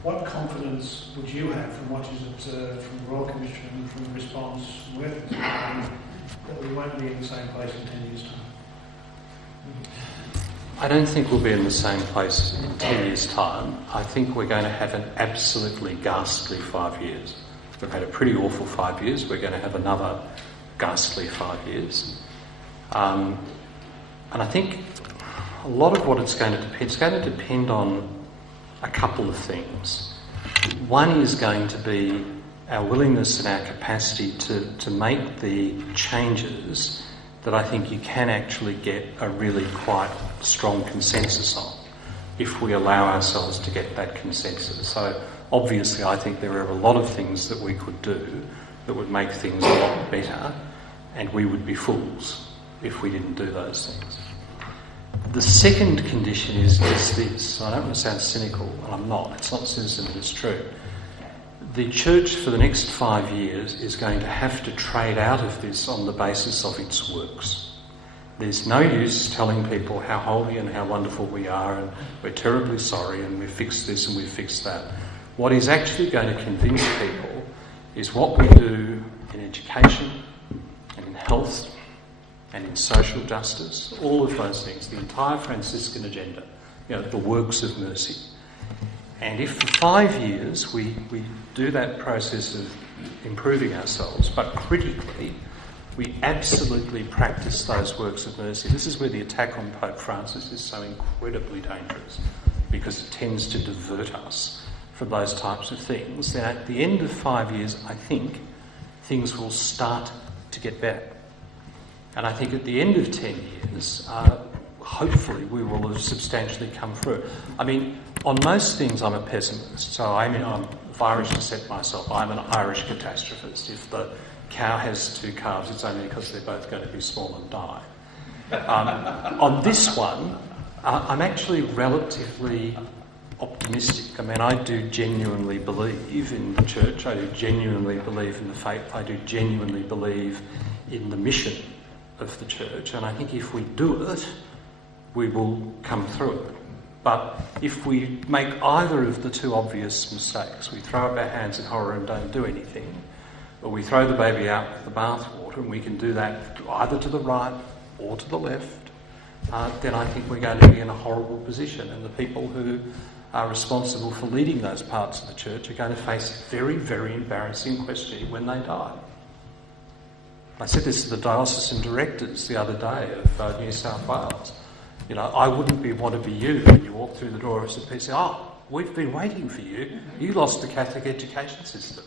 What confidence would you have from what you've observed from the Royal Commission and from the response with that we won't be in the same place in 10 years' time? I don't think we'll be in the same place in 10 years' time. I think we're going to have an absolutely ghastly 5 years. We've had a pretty awful 5 years. We're going to have another ghastly 5 years. And I think a lot of what it's going to depend on a couple of things. One is going to be our willingness and our capacity to make the changes that I think you can actually get a really quite strong consensus on if we allow ourselves to get that consensus. So obviously I think there are a lot of things that we could do that would make things a lot better, and we would be fools if we didn't do those things. The second condition is this. I don't want to sound cynical, and I'm not. It's not cynicism, it's true. The church for the next 5 years is going to have to trade out of this on the basis of its works. There's no use telling people how holy and how wonderful we are and we're terribly sorry and we've fixed this and we've fixed that. What is actually going to convince people is what we do in education and in health and in social justice, all of those things, the entire Franciscan agenda, the works of mercy. And if for 5 years we do that process of improving ourselves, but critically, we absolutely practice those works of mercy. This is where the attack on Pope Francis is so incredibly dangerous, because it tends to divert us from those types of things. Then at the end of 5 years, I think things will start to get better. And I think at the end of 10 years, hopefully we will have substantially come through. I mean, on most things I'm a pessimist. So I'm of Irish descent myself. I'm an Irish catastrophist. If the cow has 2 calves, it's only because they're both going to be small and die. On this one, I'm actually relatively optimistic. I mean, I do genuinely believe in the church. I do genuinely believe in the faith. I do genuinely believe in the mission of the church. And I think if we do it, we will come through it. But if we make either of the 2 obvious mistakes, we throw up our hands in horror and don't do anything, or we throw the baby out with the bathwater, and we can do that either to the right or to the left, then I think we're going to be in a horrible position. And the people who are responsible for leading those parts of the church are going to face very, very embarrassing questioning when they die. I said this to the diocesan directors the other day of New South Wales. You know, I wouldn't want to be you when you walk through the door of St. Peter's and say, "Oh, we've been waiting for you. You lost the Catholic education system."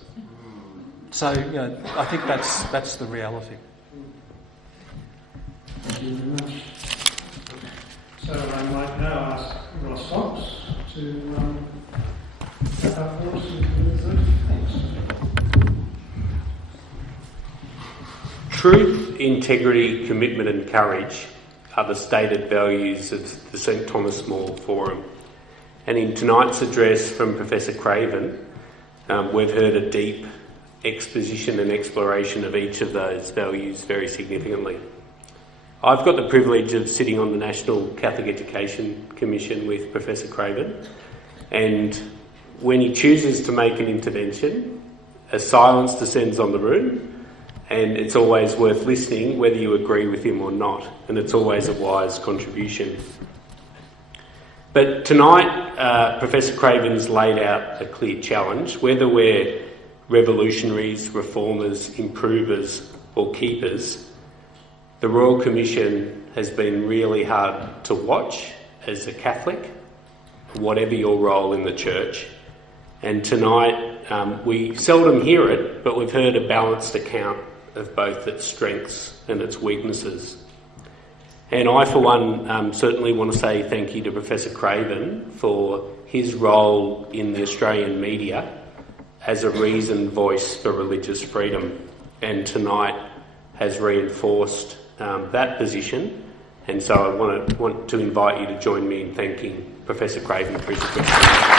So, you know, I think that's the reality. Thank you very much. So I might now ask Ross Fox to wrap up for us and do the thanks. Truth, integrity, commitment and courage are the stated values of the St Thomas More Forum. And in tonight's address from Professor Craven, we've heard a deep exposition and exploration of each of those values very significantly. I've got the privilege of sitting on the National Catholic Education Commission with Professor Craven, and when he chooses to make an intervention, a silence descends on the room, and it's always worth listening whether you agree with him or not, and it's always a wise contribution. But tonight, Professor Craven's laid out a clear challenge. Whether we're revolutionaries, reformers, improvers or keepers, the Royal Commission has been really hard to watch as a Catholic, whatever your role in the church. And tonight, we seldom hear it, but we've heard a balanced account of both its strengths and its weaknesses. And I, for one, certainly want to say thank you to Professor Craven for his role in the Australian media as a reasoned voice for religious freedom, and tonight has reinforced that position. And so I want to invite you to join me in thanking Professor Craven for his question.